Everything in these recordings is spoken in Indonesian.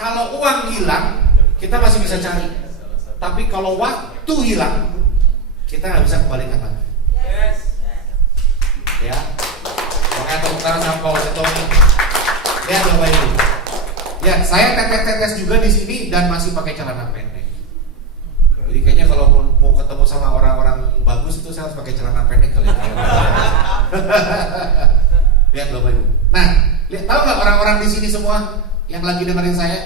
Kalau uang hilang, kita masih bisa cari. Tapi kalau waktu hilang, kita nggak bisa kembalikan lagi. Ya, makanya tepuk tangan sama Pak Wacetoni. Lihat Bapak Ibu. Ya, saya tetes juga di sini dan masih pakai celana pendek. Jadi kayaknya kalau mau ketemu sama orang-orang bagus itu saya harus pakai celana pendek kali ya. Lihat Bapak Ibu. Nah, tahu nggak orang-orang di sini semua yang lagi dengerin saya?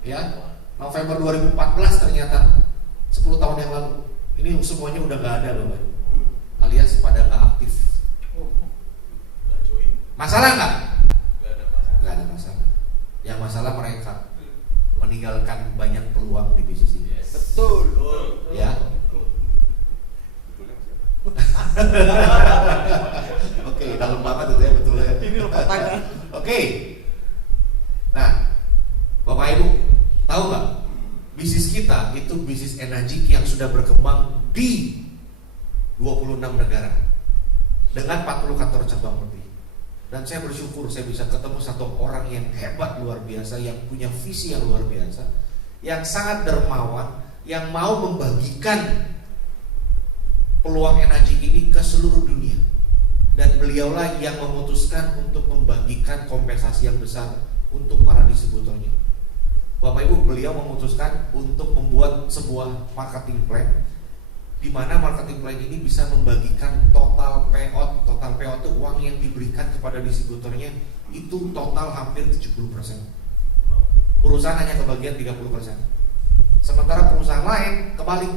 Ya, November 2014 ternyata 10 tahun yang lalu. Ini semuanya udah nggak ada Bapak Ibu. Alias pada nggak aktif. Masalah nggak? Nggak ada masalah. Yang masalah mereka meninggalkan banyak peluang di bisnis ini. Betul. Ya. Oke, dalam banget itu ya, betul ya. Ini loh pertanyaan. Oke. Nah, Bapak Ibu, tahu nggak? Bisnis kita itu bisnis energi yang sudah berkembang di 26 negara dengan 40 kantor cabang lebih. Dan saya bersyukur saya bisa ketemu satu orang yang hebat luar biasa, yang punya visi yang luar biasa, yang sangat dermawan, yang mau membagikan peluang energi ini ke seluruh dunia. Dan beliaulah yang memutuskan untuk membagikan kompensasi yang besar untuk para distributornya. Bapak Ibu, beliau memutuskan untuk membuat sebuah marketing plan, di mana marketing plan ini bisa membagikan total payout. Total payout itu uang yang diberikan kepada distributornya itu total hampir 70%. Perusahaan hanya kebagian 30%. Sementara perusahaan lain kebalik,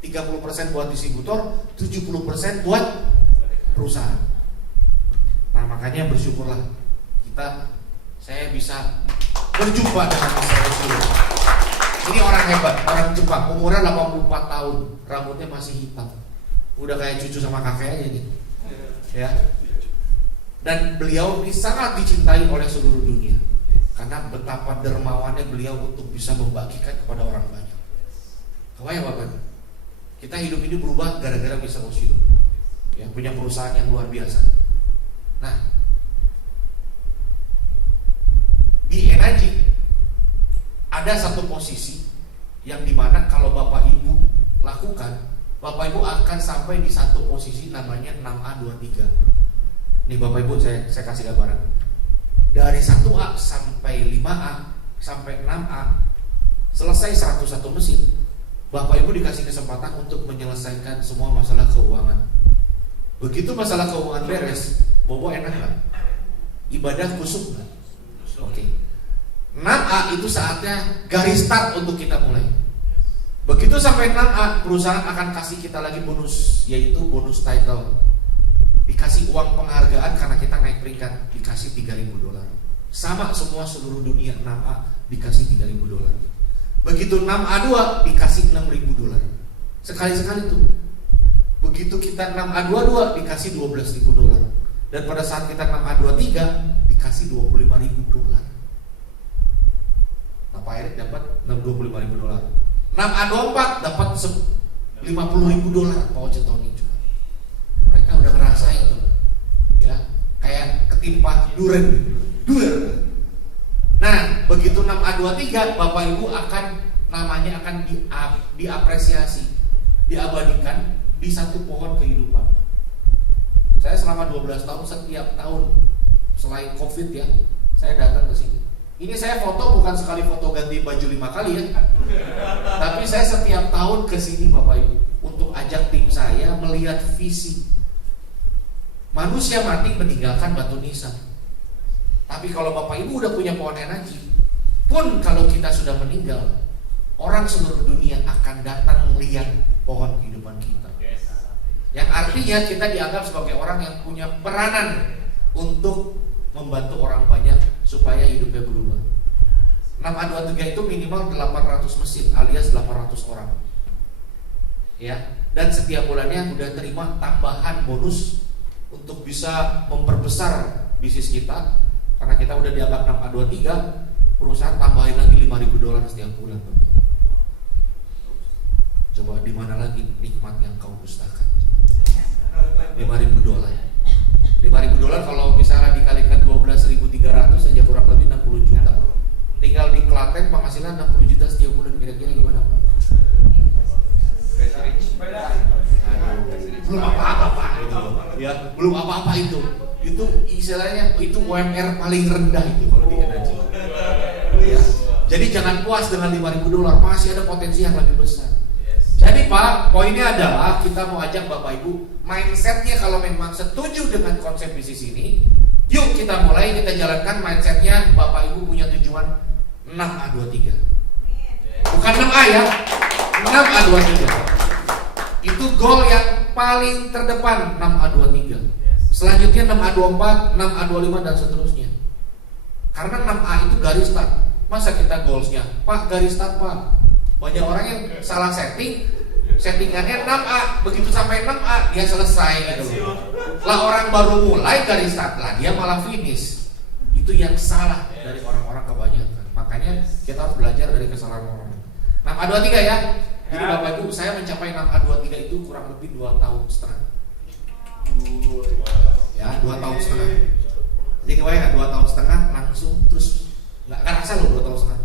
30% buat distributor, 70% buat perusahaan. Nah, makanya bersyukurlah saya bisa berjumpa dengan Mas Rasul. Ini orang hebat, orang Jepang, umurnya 84 tahun, rambutnya masih hitam. Udah kayak cucu sama kakek aja nih. Ya. Dan beliau ini sangat dicintai oleh seluruh dunia. Karena betapa dermawannya beliau untuk bisa membagikan kepada orang banyak. Kebayang Bapak? Kita hidup ini berubah gara-gara Mr. Oshiro. Yang punya perusahaan yang luar biasa. Nah, di energi ada satu posisi yang dimana kalau Bapak Ibu lakukan, Bapak Ibu akan sampai di satu posisi namanya 6A23. Nih Bapak Ibu, saya kasih gambaran. Dari 1A sampai 5A sampai 6A, selesai 101 mesin, Bapak Ibu dikasih kesempatan untuk menyelesaikan semua masalah keuangan. Begitu masalah keuangan beres, Bobo enak gak? Ibadah kusuk gak? Oke. 6A itu saatnya garis start untuk kita mulai. Begitu sampai 6A, perusahaan akan kasih kita lagi bonus, yaitu bonus title. Dikasih uang penghargaan karena kita naik peringkat, dikasih $3.000. Sama semua seluruh dunia 6A dikasih $3.000. Begitu 6A2 dikasih $6.000. Sekali-sekali tuh. Begitu kita 6A22 dikasih $12.000. Dan pada saat kita 6A23 dikasih $25.000. Nah, Pak Erik dapat $25.000. 6A24 dapat $50.000. Pak Wacetoni juga. Mereka udah ngerasain tuh, ya, kayak ketimpa duren. Nah, begitu 6A23, Bapak Ibu namanya akan diapresiasi, diabadikan di satu pohon kehidupan. Saya selama 12 tahun setiap tahun selain COVID ya, saya datang ke sini. Ini saya foto bukan sekali foto ganti baju 5 kali ya. Tapi saya setiap tahun ke sini Bapak Ibu untuk ajak tim saya melihat visi. Manusia mati meninggalkan batu nisan. Tapi kalau Bapak Ibu udah punya pohon energi, pun kalau kita sudah meninggal, orang seluruh dunia akan datang melihat pohon kehidupan kita. Yang artinya kita dianggap sebagai orang yang punya peranan untuk membantu orang banyak supaya hidupnya berubah. 6A23 itu minimal 800 mesin alias 800 orang. Ya, dan setiap bulannya udah terima tambahan bonus untuk bisa memperbesar bisnis kita. Karena kita udah dianggap 6A23, perusahaan tambahin lagi $5.000 setiap bulan. Coba di mana lagi nikmat yang kau dustakan? $5.000. $5.000 kalau misalnya dikalikan 12.300 saja kurang lebih 60 juta. penghasilan 60 juta setiap bulan, kira-kira gimana Pak? Belum apa-apa Pak itu, ya belum apa-apa itu istilahnya itu UMR paling rendah itu kalau di energi. Ya. Jadi jangan puas dengan $5.000, masih ada potensi yang lebih besar. Jadi Pak, poinnya adalah kita mau ajak Bapak Ibu mindsetnya kalau memang setuju dengan konsep bisnis ini, yuk kita mulai, kita jalankan mindsetnya. Bapak Ibu punya tujuan 6A23, bukan 6A ya, 6A23. Itu goal yang paling terdepan, 6A23. Selanjutnya 6A24, 6A25 dan seterusnya. Karena 6A itu garis start. Masa kita goalsnya, Pak garis start Pak. Banyak orang yang salah settingannya 6A, begitu sampai 6A dia selesai gitu. Lah orang baru mulai garis start lah dia malah finish. Itu yang salah dari orang-orang kebanyakan. Makanya kita harus belajar dari kesalahan orang. 6A23 ya. Jadi Bapak Ibu, saya mencapai 6A23 itu kurang lebih 2 tahun setengah. Ya, 2 tahun setengah. Jadi kebayang 2 tahun setengah langsung terus nggak kerasa loh 2 tahun setengah.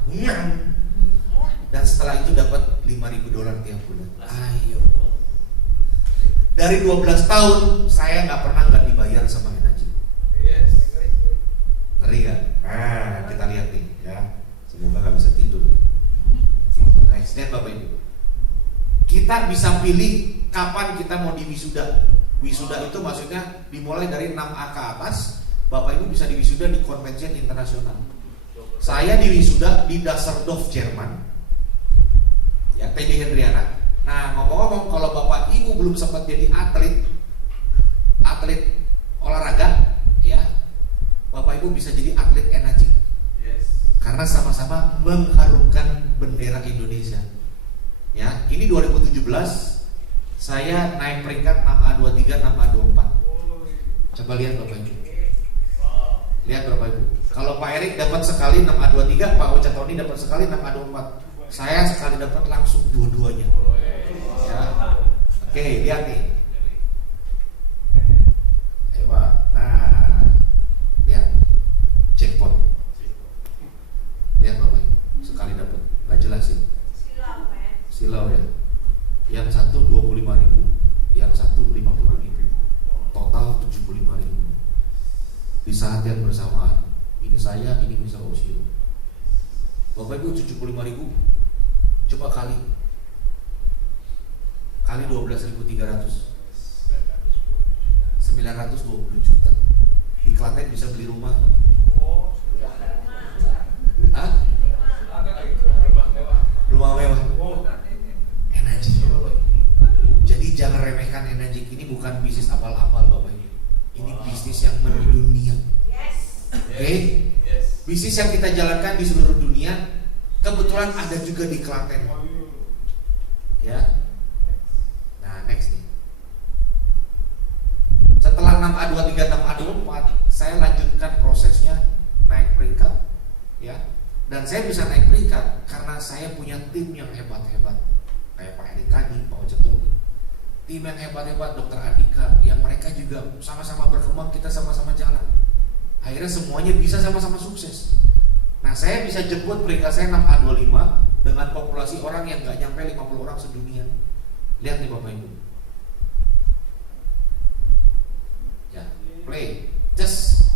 Dan setelah itu dapat $5.000 tiap bulan. Ayo. Dari 12 tahun saya nggak pernah nggak dibayar sama energi. Ngeri kan? Nah, kita lihat nih ya. Semoga nggak bisa tidur nih. Next, lihat Bapak Ibu. Kita bisa pilih kapan kita mau diwisuda. Wisuda itu maksudnya dimulai dari 6A ke atas. Bapak Ibu bisa diwisuda di Convention Internasional. Saya diwisuda di Düsseldorf, Jerman. Ya, TJ Hendriana. Nah, ngomong-ngomong, kalau Bapak Ibu belum sempat jadi atlet olahraga, ya, Bapak Ibu bisa jadi atlet energi. Karena sama-sama mengharumkan bendera Indonesia. Ya, ini 2017 saya naik peringkat 6A23, 6A24. Coba lihat Bapak Ibu. Lihat Bapak Ibu. Kalau Pak Erik dapat sekali 6A23, Pak Ocha Tony dapat sekali 6A24. Saya sekali dapat langsung dua-duanya. Ya. Oke, lihat nih. Coba. Nah, lihat. Jackpot. Lihat Bapak Ibu. Sekali dapat. Gak jelas sih. Silau ya. Yang satu 25.000, yang satu 50.000. Total 75.000. Di saat yang bersamaan. Ini saya, ini bisa Osio. Bapak Ibu 75.000. Coba kali 12.300, 920 juta. Di Klaten bisa beli rumah. Hah? Rumah mewah. Energi. Jadi jangan remehkan energi. Ini bukan bisnis abal-abal Bapak Ibu. Ini bisnis yang mendunia. Oke? Bisnis yang kita jalankan di seluruh dunia. Kebetulan ada juga di Klaten. Ya. Nah, next nih. Setelah 6A23, 6A24, saya lanjutkan prosesnya naik peringkat, ya. Dan saya bisa naik peringkat karena saya punya tim yang hebat-hebat. Kayak Pak Erik Kadi, Pak Ocha Tony. Tim yang hebat-hebat, Dr. Andika, yang mereka juga sama-sama berkembang, kita sama-sama jalan. Akhirnya semuanya bisa sama-sama sukses. Nah, saya bisa jemput peringkat saya 6A25 dengan populasi orang yang gak nyampe 50 orang sedunia. Lihat nih Bapak Ibu. Ya, play. Just.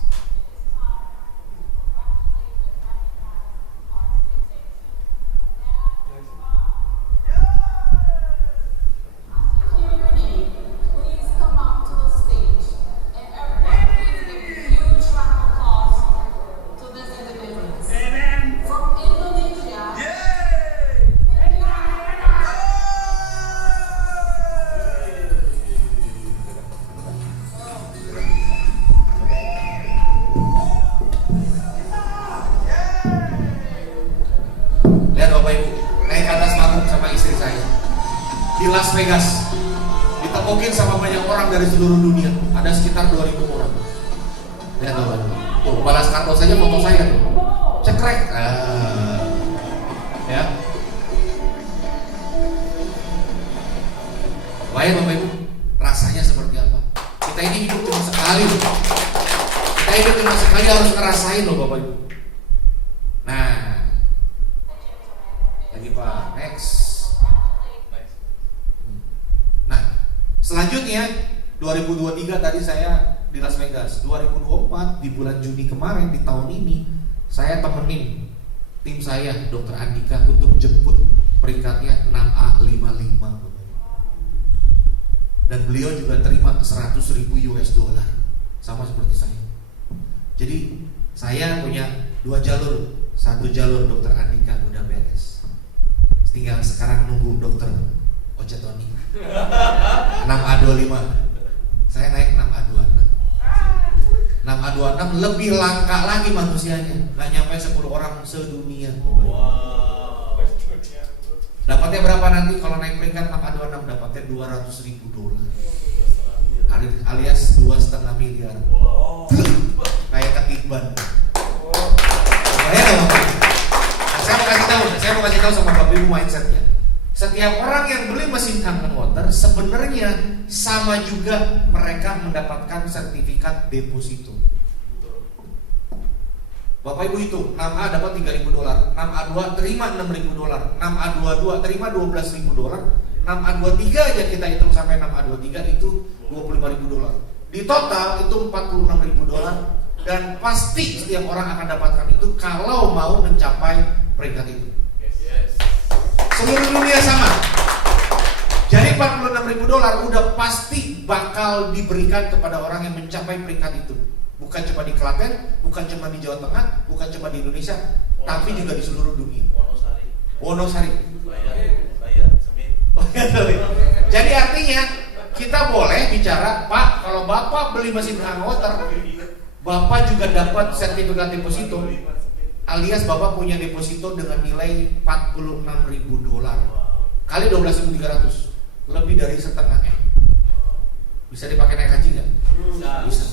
Las Vegas ditemukin sama banyak orang dari seluruh dunia, ada sekitar 2.000 orang. Lihat Bapak, tuh balas kartu saja foto saya tuh, cekrek. Ya, bayang Bapak Ibu, rasanya seperti apa? Kita ini hidup cuma sekali loh. Kita hidup cuma sekali, harus ngerasain loh Bapak Ibu. Nah, lagi Pak. Next. Nah, selanjutnya 2023 tadi saya di Las Vegas. 2024 di bulan Juni kemarin di tahun ini saya temenin tim saya Dr. Andika untuk jemput peringkatnya 6A55. Dan beliau juga terima 100.000 US dollar sama seperti saya. Jadi saya punya 2 jalur. Satu jalur Dr. Andika udah beres, tinggal sekarang nunggu Dr. Ocetoni 6A25. Saya naik 6A26. 6A26 lebih langka lagi manusianya, nggak nyampe 10 orang sedunia. Wow. Dapatnya berapa nanti kalau naik peringkat 6A26? Dapatnya 200.000 dolar alias 2,5 miliar. Wow. Kayak ketiban. Saya mau kasih tahu sama Bapak Ibu mindsetnya. Setiap orang yang beli mesin Kangen Water sebenarnya sama juga mereka mendapatkan sertifikat deposito. Bapak Ibu itu 6A dapat 3.000 dolar, 6A2 terima 6.000 dolar, 6A22 terima 12.000 dolar, 6A23 aja kita hitung sampai 6A23 itu 25.000 dolar. Di total itu 46.000 dolar. Dan pasti setiap orang akan dapatkan itu kalau mau mencapai peringkat itu. Yes. Seluruh dunia sama. Jadi 46.000 dolar udah pasti bakal diberikan kepada orang yang mencapai peringkat itu. Bukan cuma di Klaten, bukan cuma di Jawa Tengah, bukan cuma di Indonesia, tapi juga di seluruh dunia. Wonosari. Bayar Semit. Jadi artinya kita boleh bicara, Pak, kalau Bapak beli mesin Kangen Water, Bapak juga dapat sertifikat deposito, alias Bapak punya deposito dengan nilai 46.000 dolar kali 12.300, lebih dari setengah M. Bisa dipakai naik haji nggak? Bisa.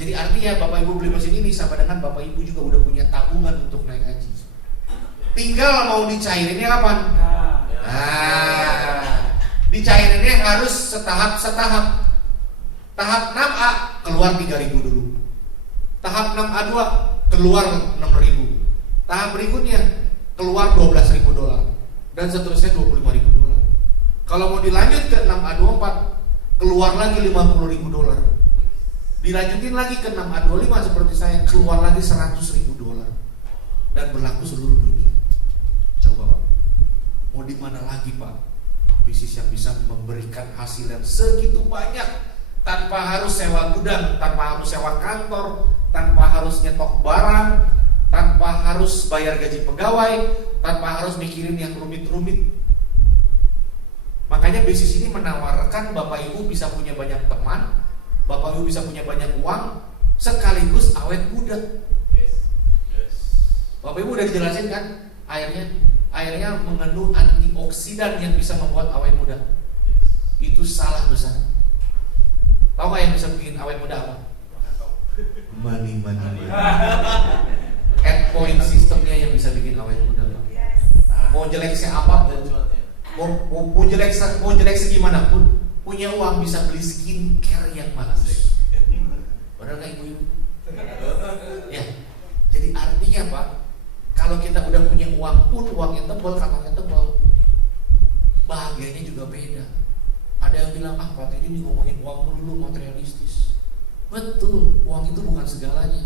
Jadi artinya Bapak Ibu beli mesin ini sama dengan Bapak Ibu juga udah punya tabungan untuk naik haji. Tinggal mau dicairinnya kapan? Dicairinnya harus setahap. Tahap 6A keluar 3.000 dulu. Tahap 6A2 keluar 6.000. Tahap berikutnya keluar 12.000 dolar dan seterusnya 25.000 dolar. Kalau mau dilanjut ke 6A24 keluar lagi 50.000 dolar. Dilanjutin lagi ke 6A25 seperti saya keluar lagi 100.000 dolar. Dan berlaku seluruh dunia. Coba Pak, mau di mana lagi Pak bisnis yang bisa memberikan hasil yang segitu banyak tanpa harus sewa gudang, tanpa harus sewa kantor, tanpa harus nyetok barang, tanpa harus bayar gaji pegawai, tanpa harus mikirin yang rumit-rumit. Makanya bisnis ini menawarkan Bapak Ibu bisa punya banyak teman, Bapak Ibu bisa punya banyak uang, sekaligus awet muda. Yes. Bapak Ibu udah dijelasin kan, airnya mengandung antioksidan yang bisa membuat awet muda. Itu salah besar. Tahu nggak yang bisa bikin awet muda apa? Money. Add point sistemnya yang bisa bikin awet muda. Mau jelek apapun, mau jelek segimanapun, punya uang bisa beli skincare yang bagus. Benar nggak ibu-ibu? Ya. Jadi artinya Pak, kalau kita udah punya uang pun uangnya tebal, kantongnya tebal, bahagianya juga beda. Ada yang bilang, Pak ini ngomongin uang dulu, materialistis. Betul, uang itu bukan segalanya,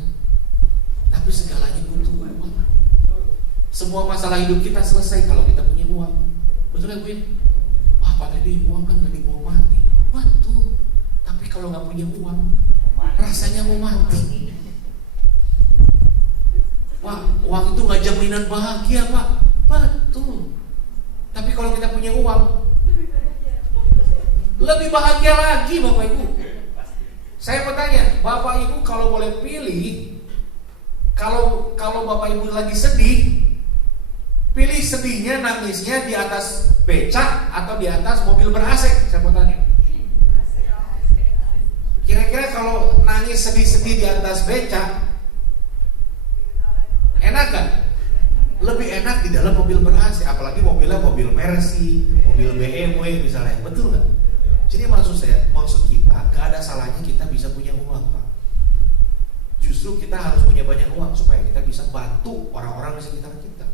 tapi segalanya butuh uang. Semua masalah hidup kita selesai kalau kita punya uang. Betul ya Bu? Pak Teddy, uang kan gak dibawa mati. Betul, tapi kalau gak punya uang, rasanya mau mati. Wah, uang itu gak jaminan bahagia Pak. Betul, tapi kalau kita punya uang, lebih bahagia lagi Bapak Ibu. Saya mau tanya, Bapak Ibu kalau boleh pilih, kalau Bapak Ibu lagi sedih, pilih sedihnya, nangisnya di atas becak atau di atas mobil ber-AC? Saya mau tanya. Kira-kira kalau nangis sedih-sedih di atas becak, enak kan? Lebih enak di dalam mobil ber-AC, apalagi mobilnya mobil Mercy, mobil BMW misalnya, betul nggak? Jadi maksud kita, gak ada salahnya kita bisa punya uang Pak. Justru kita harus punya banyak uang supaya kita bisa bantu orang-orang di sekitar kita.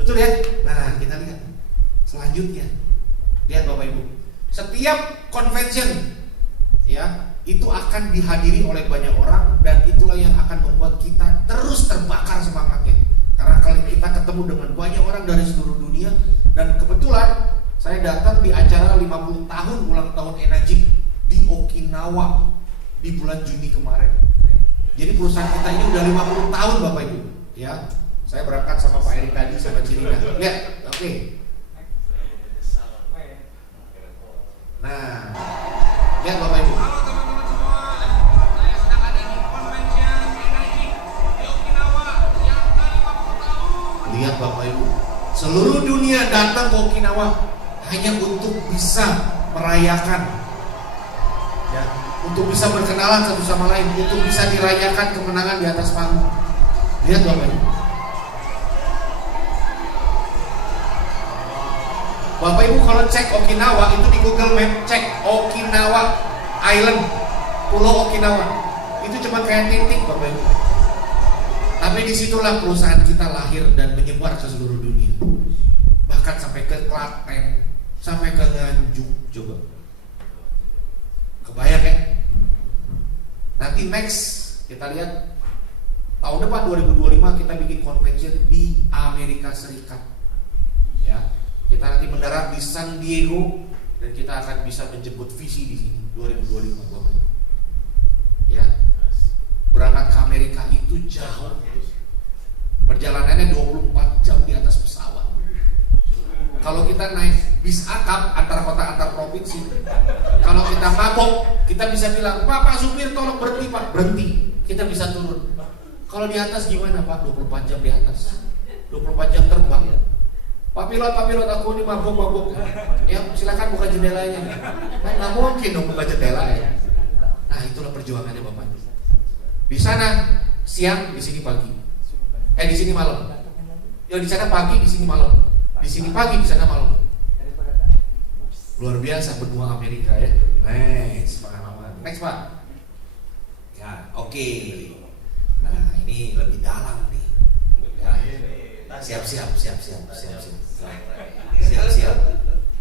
Betul Betul ya? Nah, kita lihat selanjutnya. Lihat Bapak Ibu. Setiap convention ya, itu akan dihadiri oleh banyak orang, dan itulah yang akan membuat kita terus terbakar semangatnya. Karena kalau kita ketemu dengan banyak orang dari seluruh dunia, dan kebetulan saya datang di acara 50 tahun ulang tahun Enagic di Okinawa di bulan Juni kemarin. Jadi perusahaan kita ini udah 50 tahun Bapak Ibu ya. Saya berangkat sama Pak Erik tadi sama Cirina. Lihat, oke. Nah, lihat Bapak Ibu. Halo teman-teman semua, saya sedang ada di convention Enagic di Okinawa yang ke-50 tahun. Lihat Bapak Ibu, seluruh dunia datang ke Okinawa hanya untuk bisa merayakan, ya, untuk bisa berkenalan satu sama lain, untuk bisa dirayakan kemenangan di atas panggung. Lihat Bapak Ibu. Bapak Ibu kalau cek Okinawa itu di Google Map, cek Okinawa Island, Pulau Okinawa, itu cuma kayak titik Bapak Ibu. Tapi disitulah perusahaan kita lahir dan menyebar ke seluruh dunia, bahkan sampai ke Klaten, sampai ke Nganjuk juga. Kebayang ya? Nanti next kita lihat tahun depan 2025 kita bikin convention di Amerika Serikat. Ya. Kita nanti mendarat di San Diego dan kita akan bisa menjemput visi di sini 2025 Bapak. Ya. Berangkat ke Amerika itu jauh. Perjalanannya 24 jam di atas pesawat. Kalau kita naik bis akap antar kota antar provinsi, kalau kita mabok, kita bisa bilang, Pak supir tolong berhenti Pak, berhenti. Kita bisa turun. Kalau di atas gimana Pak? 24 jam di atas, 24 jam terbang. Pak pilot aku ini mabok. Ya silakan buka jendelanya. Nah, nggak mungkin dong buka jendela ya. Nah itulah perjuangannya Bapak. Di sana siang, di sini pagi. Di sini malam. Ya di sana pagi, di sini malam. Di sini pagi, di sana malam. Luar biasa benua Amerika ya. Next pengalaman. Next Pak. Ya oke. Nah ini lebih dalam nih. Ya. Siap.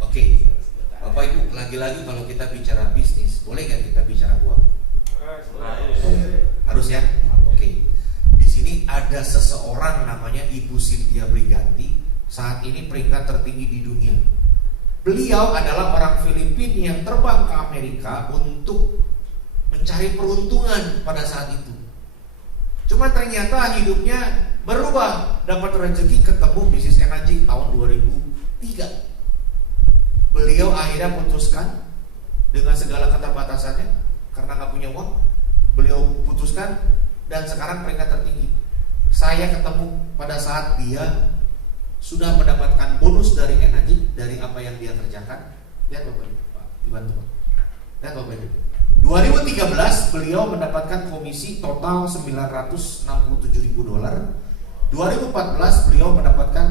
Oke. Bapak Ibu, lagi-lagi kalau kita bicara bisnis, boleh nggak kita bicara uang? Harus ya. Oke. Di sini ada seseorang namanya Ibu Cynthia Briganti. Saat ini peringkat tertinggi di dunia. Beliau adalah orang Filipina yang terbang ke Amerika untuk mencari peruntungan pada saat itu. Cuma ternyata hidupnya berubah, dapat rezeki ketemu bisnis Enagic tahun 2003. Beliau akhirnya putuskan dengan segala keterbatasannya karena nggak punya uang. Beliau putuskan dan sekarang peringkat tertinggi. Saya ketemu pada saat dia sudah mendapatkan bonus dari Enagic dari apa yang dia kerjakan. Lihat Bapak Ibu, Pak, dibantu Pak. Lihat Bapak Ibu. 2013 beliau mendapatkan komisi total $967.000. 2014 beliau mendapatkan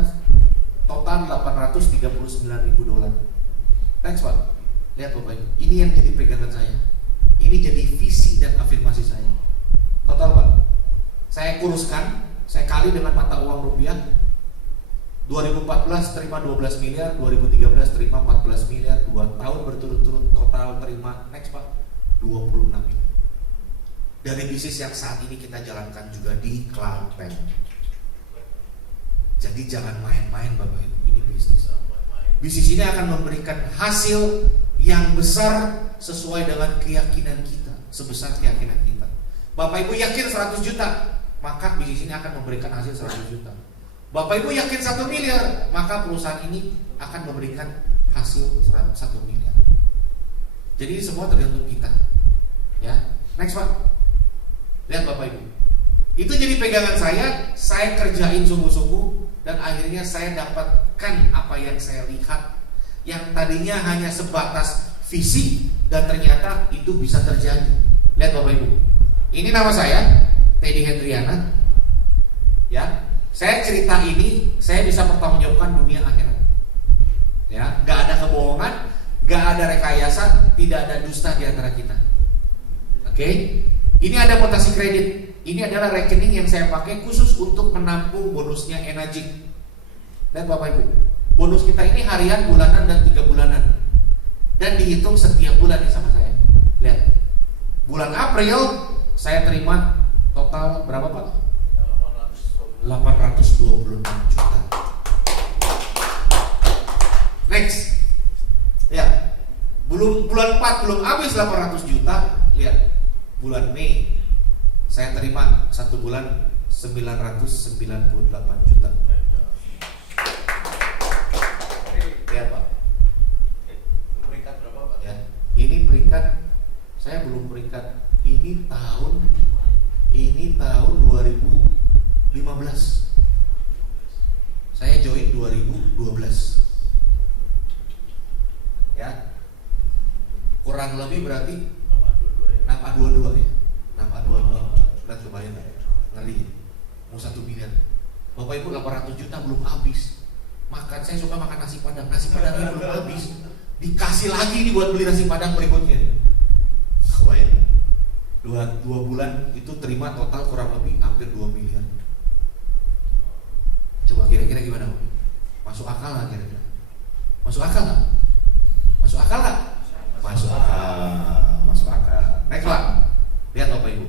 total $839.000. Thanks Pak. Lihat Bapak Ibu, ini yang jadi pegangan saya. Ini jadi visi dan afirmasi saya. Total Pak. Saya kuruskan, saya kali dengan mata uang rupiah. 2014 terima 12 miliar, 2013 terima 14 miliar, 2 tahun berturut-turut total terima next Pak 26 miliar. Dari bisnis yang saat ini kita jalankan juga di Klaten. Jadi jangan main-main Bapak Ibu, ini bisnis. Bisnis ini akan memberikan hasil yang besar sesuai dengan keyakinan kita, sebesar keyakinan kita. Bapak Ibu yakin 100 juta, maka bisnis ini akan memberikan hasil 100 juta. Bapak Ibu yakin 1 miliar, maka perusahaan ini akan memberikan hasil 1 miliar. Jadi ini semua tergantung kita. Ya, next Pak. Lihat Bapak Ibu. Itu jadi pegangan saya kerjain sungguh-sungguh dan akhirnya saya dapatkan apa yang saya lihat, yang tadinya hanya sebatas visi dan ternyata itu bisa terjadi. Lihat Bapak Ibu. Ini nama saya, Teddy Hendriana. Ya. Saya cerita ini, saya bisa pertanggungjawabkan dunia akhirat. Ya, nggak ada kebohongan, nggak ada rekayasa, tidak ada dusta di antara kita. Oke, ini ada mutasi kredit. Ini adalah rekening yang saya pakai khusus untuk menampung bonusnya Enagic. Dan Bapak Ibu, bonus kita ini harian, bulanan, dan 3 bulanan. Dan dihitung setiap bulan nih sama saya. Lihat, bulan April saya terima total berapa Pak? 826 juta. Next. Ya. Bulan 4 belum habis 800 juta. Lihat. Bulan Mei saya terima 1 bulan 998 juta. Lihat Pak. Peringkat berapa Pak? Ya. Ini peringkat, saya belum peringkat. Ini tahun 2015. Saya join 2012. Ya. Kurang lebih berarti 6A22 ya. 6A22. Lihat lumayan lah. Ngeri. Mau 1 miliar. Bapak Ibu 800 juta belum habis. Makan, saya suka makan nasi padang. Nasi padangnya belum habis. Dikasih lagi nih buat beli nasi padang berikutnya. Kebayang. 2 bulan itu terima total kurang lebih hampir 2 miliar. Coba kira-kira gimana Bapak? Masuk akal nggak kira-kira? Masuk akal nggak? Masuk akal nggak? Masuk akal. Masuk akal. Next Pak. Lihat Bapak Ibu.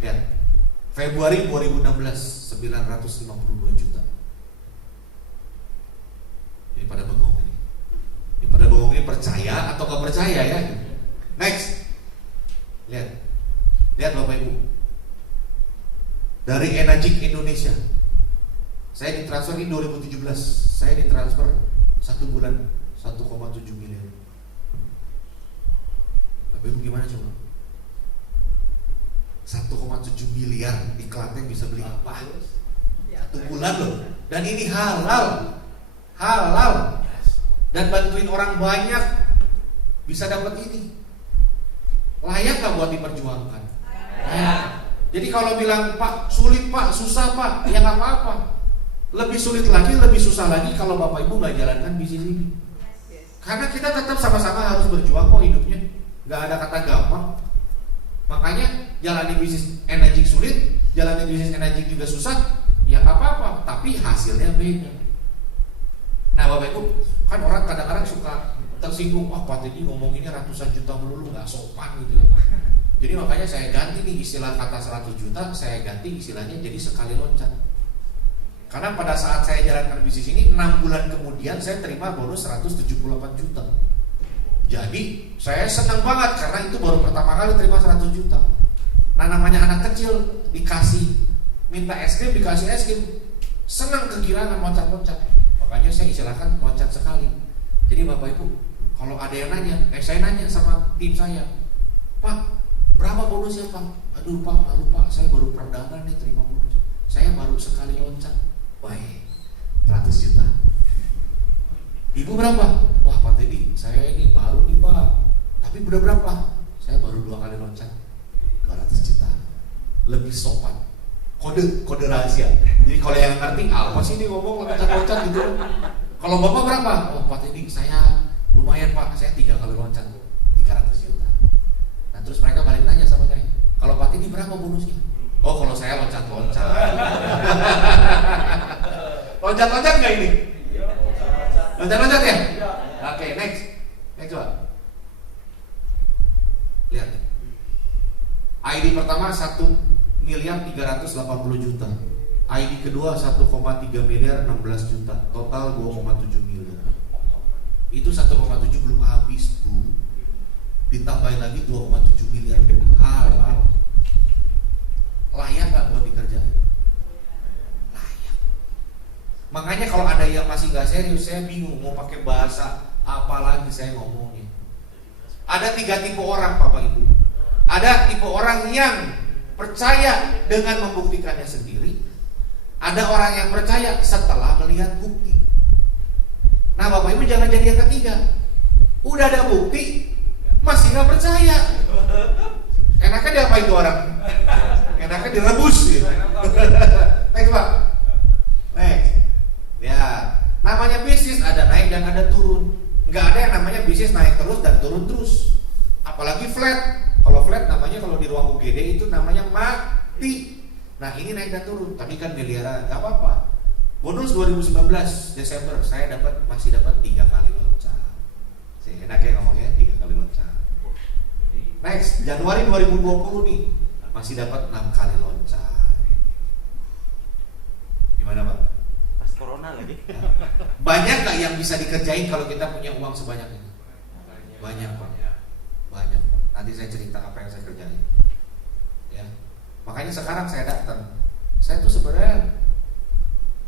Lihat. Februari 2016 952 juta. Ini pada bengong ini. Ini pada bengong ini percaya atau nggak percaya ya? Next. Lihat. Lihat Bapak Ibu. Dari Enagic Indonesia. Saya ditransfer ini 2017. Saya ditransfer 1 bulan 1,7 miliar. Bapak Ibu gimana coba? 1,7 miliar di Klaten bisa beli apa? 1 bulan loh. Dan ini halal. Halal. Dan bantuin orang banyak bisa dapat ini. Layak gak buat diperjuangkan? Layak. Jadi kalau bilang Pak sulit Pak, susah Pak, ya gak apa-apa. Lebih sulit lagi, lebih susah lagi kalau Bapak Ibu gak jalankan bisnis ini. Karena kita tetap sama-sama harus berjuang kok hidupnya. Gak ada kata gampang. Makanya jalani bisnis Enagic sulit, jalani bisnis Enagic juga susah. Ya gak apa-apa, tapi hasilnya beda. Nah Bapak Ibu, kan orang kadang-kadang suka tersinggung, Pak Teddy ngomonginnya ratusan juta melulu, gak sopan gitu. Jadi makanya saya ganti nih istilah kata 100 juta, saya ganti istilahnya jadi sekali loncat. Karena pada saat saya jalankan bisnis ini 6 bulan kemudian saya terima bonus 178 juta. Jadi saya senang banget karena itu baru pertama kali terima 100 juta. Nah namanya anak kecil dikasih minta es krim, dikasih es krim, senang kegirangan loncat-loncat. Makanya saya istilahkan loncat sekali. Jadi Bapak Ibu, kalau ada yang nanya, saya nanya sama tim saya, Pak, berapa bonusnya Pak? Aduh Pak, malu Pak, saya baru perdana nih terima bonus. Saya baru sekali loncat. Baik, 100 juta. Ibu berapa? Wah Pak Teddy, saya ini baru nih Pak. Tapi udah berapa? Saya baru 2 kali loncat, 200 juta. Lebih sopan. Kode rahasia. Jadi kalau yang ngerti, apa sih ini ngomong loncat-loncat gitu. Kalau Bapak berapa? Oh Pak Teddy, saya lumayan Pak, saya 3 kali loncat, 300 juta. Nah terus mereka balik nanya sama saya, kalau Pak Teddy berapa bonusnya? Oh kalau saya loncat-loncat. Loncat-loncat nggak ini? Loncat-loncat ya? Oke, next coba. Lihat. ID pertama 1 miliar 380 juta. ID kedua 1,3 miliar 16 juta. Total 2,7 miliar. Itu 1,7 belum habis Bu. Ditambahin lagi 2,7 miliar halal. Layak gak buat dikerjain? Layak. Makanya kalau ada yang masih gak serius, saya bingung mau pakai bahasa apa lagi saya ngomongnya. Ada 3 tipe orang Bapak Ibu. Ada tipe orang yang percaya dengan membuktikannya sendiri. Ada orang yang percaya setelah melihat bukti. Nah Bapak Ibu jangan jadi yang ketiga. Udah ada bukti masih gak percaya. Enaknya diapain itu orang? Enaknya direbus gitu. Next Pak. Next. Ya, namanya bisnis ada naik dan ada turun. Nggak ada yang namanya bisnis naik terus dan turun terus. Apalagi flat. Kalau flat namanya kalau di ruang UGD itu namanya mati. Nah ini naik dan turun. Tapi kan miliaran, nggak apa-apa. Bonus 2019 Desember saya masih dapat 3 kali loncat. Enaknya ngomongnya 3 kali loncat. Next, Januari 2020 nih masih dapat 6 kali loncat. Gimana Pak? Pas corona lagi. Banyak gak yang bisa dikerjain kalau kita punya uang sebanyak ini? Banyak Pak. Banyak Pak. Nanti saya cerita apa yang saya kerjain. Ya. Makanya sekarang saya datang. Saya tuh sebenarnya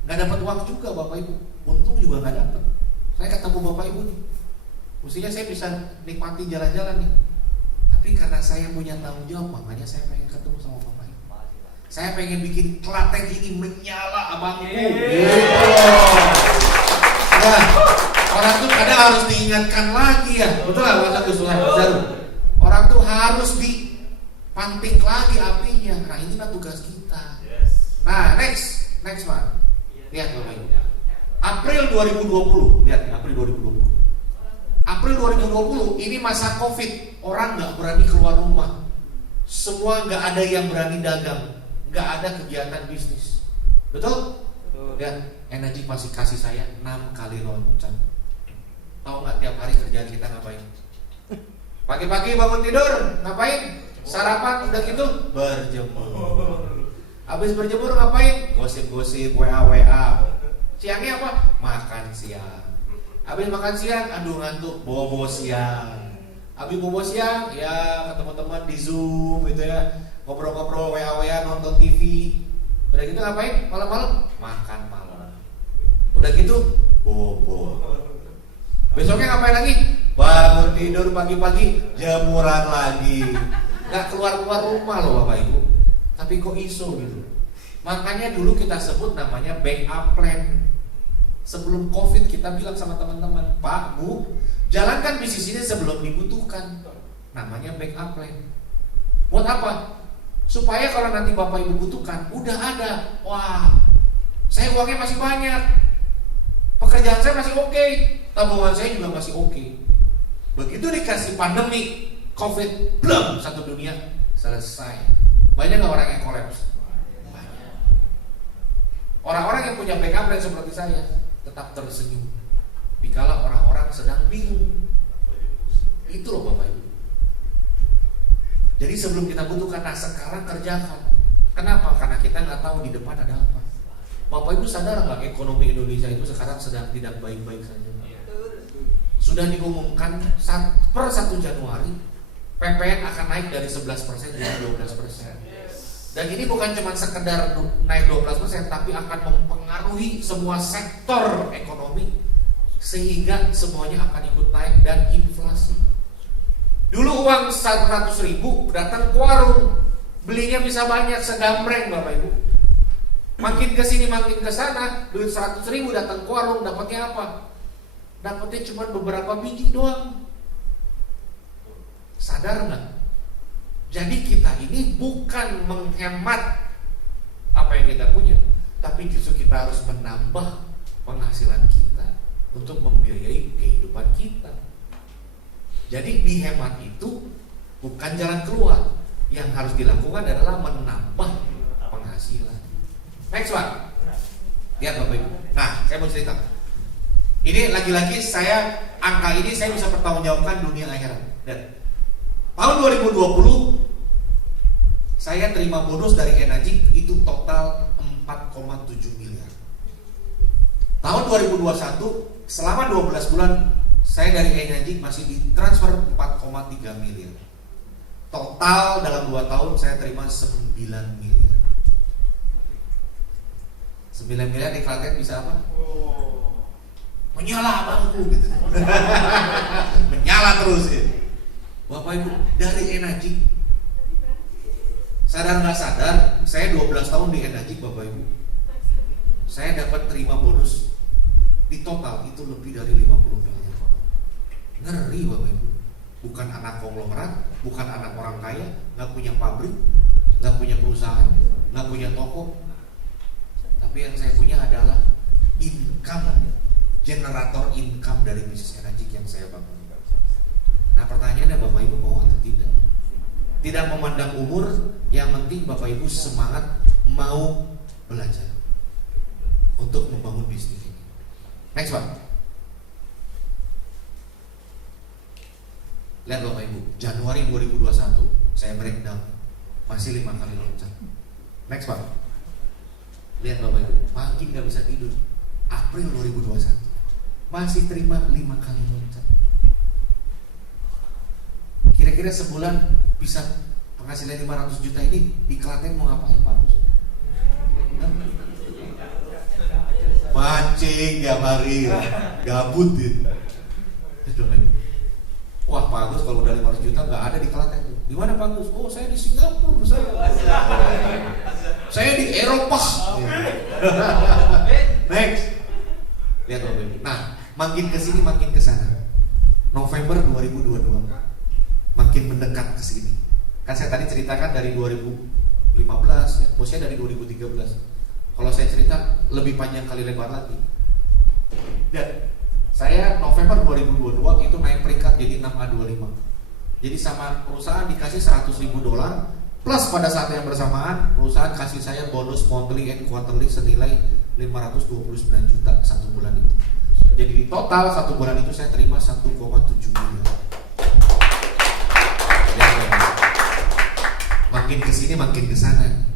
nggak dapat uang juga Bapak Ibu. Untung juga nggak dapat. Saya ketemu Bapak Ibu nih. Mestinya saya bisa nikmati jalan-jalan nih. Tapi karena saya punya tanggung jawab, makanya saya pengen ketemu sama Bapak Ibu. Saya pengen bikin Klaten ini menyala abangku. Nah, orang tuh kadang harus diingatkan lagi ya. Betul nggak Pak Agus? Orang tuh harus dipantik lagi apinya. Nah inilah tugas kita. Nah next Pak. Lihat Bapak Ibu. April 2020. Lihat April 2020. April 2020 ini masa Covid. Orang nggak berani keluar rumah. Semua nggak ada yang berani dagang. Nggak ada kegiatan bisnis. Betul? Lihat, Energi masih kasih saya 6 kali loncat. Tahu nggak tiap hari kerjaan kita ngapain? Pagi-pagi bangun tidur ngapain? Sarapan udah gitu berjemur. Habis berjemur ngapain? Gosip-gosip, WA. Siangnya apa? Makan siang. Habis makan siang, aduh ngantuk, bobo siang. Habis bobo siang, ya ketemu teman di Zoom gitu ya, ngobrol-ngobrol, WA, nonton TV. Udah gitu ngapain? Malam-malam makan malam. Udah gitu bobo. Besoknya ngapain lagi? Bangun tidur pagi-pagi, jemuran lagi. Gak keluar-keluar rumah loh Bapak Ibu. Tapi kok iso gitu. Makanya dulu kita sebut namanya backup plan. Sebelum Covid kita bilang sama teman-teman, Pak, Bu, jalankan bisnis ini sebelum dibutuhkan. Namanya backup plan. Buat apa? Supaya kalau nanti Bapak Ibu butuhkan, udah ada. Wah, saya uangnya masih banyak. Pekerjaan saya masih oke. Tabungan saya juga masih oke. Begitu dikasih pandemi Covid, blum, satu dunia selesai. Banyak nggak orang yang kolaps? Banyak. Orang-orang yang punya backup plan seperti saya tetap tersenyum dikala orang-orang sedang bingung. Itu loh Bapak Ibu. Jadi sebelum kita butuhkan, nah sekarang kerjakan. Kenapa? Karena kita nggak tahu di depan ada apa. Bapak Ibu sadar nggak ekonomi Indonesia itu sekarang sedang tidak baik-baik saja? Sudah diumumkan per 1 Januari PPN akan naik dari 11% jadi 12%. Dan ini bukan cuma sekedar naik 12%, tapi akan mempengaruhi semua sektor ekonomi sehingga semuanya akan ikut naik dan inflasi. Dulu uang 100.000 datang ke warung, belinya bisa banyak segambreng Bapak Ibu. Makin ke sini makin ke sana, duit 100.000 datang ke warung, dapatnya apa? Dapatnya cuma beberapa biji doang. Sadar nggak? Jadi kita ini bukan menghemat apa yang kita punya, tapi justru kita harus menambah penghasilan kita untuk membiayai kehidupan kita. Jadi dihemat itu bukan jalan keluar. Yang harus dilakukan adalah menambah penghasilan. Next Pak. Lihat Bapak Ibu. Nah, saya mau cerita. Ini lagi-lagi angka ini saya bisa pertanggungjawabkan dunia akhirat. Dan tahun 2020 saya terima bonus dari Energi itu total 4,7 miliar. Tahun 2021 selama 12 bulan saya dari Energi masih ditransfer 4,3 miliar. Total dalam 2 tahun saya terima 9 miliar. 9 miliar di Klaten bisa apa? Menyala abangku gitu. Menyala terus ya. Bapak Ibu, dari Energi, sadar nggak sadar, saya 12 tahun di Energi Bapak Ibu, saya dapat terima bonus di total itu lebih dari 50 miliar. Ngeri Bapak Ibu. Bukan anak konglomerat, bukan anak orang kaya, nggak punya pabrik, nggak punya perusahaan, nggak punya toko, tapi yang saya punya adalah income, generator income dari bisnis Energi yang saya bangun. Nah pertanyaannya Bapak Ibu mau atau tidak? Tidak memandang umur, yang penting Bapak Ibu semangat mau belajar. untuk membangun bisnis ini. Next Pak. Lihat Bapak Ibu, Januari 2021 saya breakdown, masih 5 kali loncat. Next Pak. Lihat Bapak Ibu, makin gak bisa tidur. April 2021 masih terima 5 kali loncat. Kira-kira sebulan bisa penghasilan 500 juta ini di Klaten mau ngapain Pak? Mancing tiap hari, gabut gitu. Wah Pak Agus kalau udah 500 juta nggak ada di Klaten tuh. Di mana Pak Agus? Oh saya di Singapura, saya di Eropa. Next, lihat Bapak Ibu. Nah, makin kesini makin kesana. November 2022 makin mendekat ke sini. Kan saya tadi ceritakan dari 2015, ya, bosnya dari 2013. Kalau saya cerita lebih panjang kali lebar lagi. Dan saya November 2022 itu naik peringkat jadi 6A25. Jadi sama perusahaan dikasih $100.000 plus pada saat yang bersamaan perusahaan kasih saya bonus monthly and quarterly senilai 529 juta satu bulan itu. Jadi di total satu bulan itu saya terima 1,7 miliar. Makin kesini makin kesana.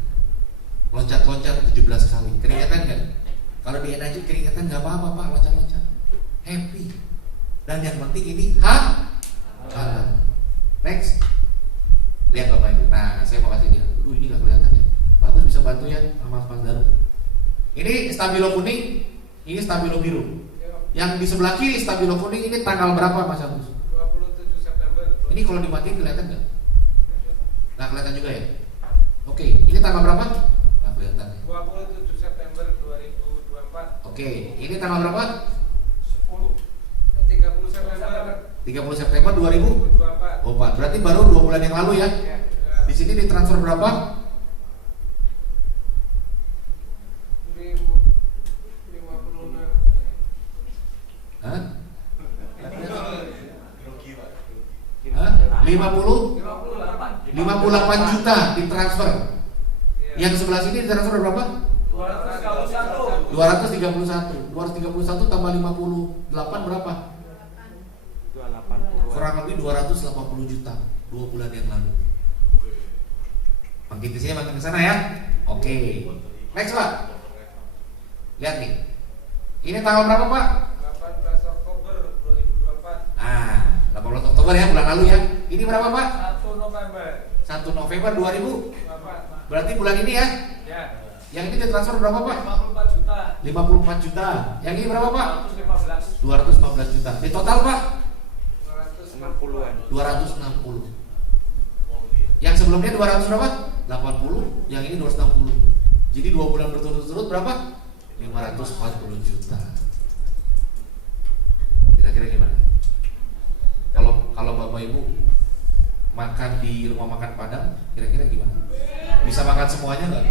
Loncat-loncat 17 kali. Keringetan nggak? Kalau di energi keringetan nggak apa-apa Pak, loncat-loncat. Happy. Dan yang penting ini halal. Next. Lihat Bapak Ibu. Nah, saya mau kasih dia. Aduh, ini nggak kelihatan ya. Pak Agus bisa bantu ya sama Mas Daru. Ini stabilo kuning, ini stabilo biru. Yang di sebelah kiri stabilo kuning ini tanggal berapa Mas Agus? 27 September. Ini kalau dimatiin kelihatan nggak? Nggak kelihatan juga ya? Oke, ini tanggal berapa? Nggak kelihatan ya? 27 September 2024. Oke, ini tanggal berapa? 30 September 30 September 2024. 2024. Berarti baru 2 bulan yang lalu ya? Ya. Di sini ditransfer berapa? 56. Hah? Rugi Pak. Hah? 58 juta ditransfer. Yang sebelah sini ditransfer berapa? 231 tambah 58 berapa? 280. Kurang lebih 280 juta 2 bulan yang lalu. Makin kesini makin kesana ya. Oke. Next Pak. Lihat nih. Ini tanggal berapa Pak? 18 Oktober 2024. 18 Oktober ya, bulan lalu ya. Ini berapa Pak? 1 November 1 November 2000. 2024. Berarti bulan ini ya. Ya. Yang ini ditransfer berapa Pak? 54 juta. 54 juta. Yang ini berapa Pak? 115. 215 juta. Di total Pak? 60-an. 260. Yang sebelumnya 200 berapa? 80. Yang ini 260. Jadi 2 bulan berturut-turut berapa? 540 juta. Kira-kira gimana? Kalau Bapak Ibu makan di rumah makan Padang, kira-kira gimana? Bisa makan semuanya nggak?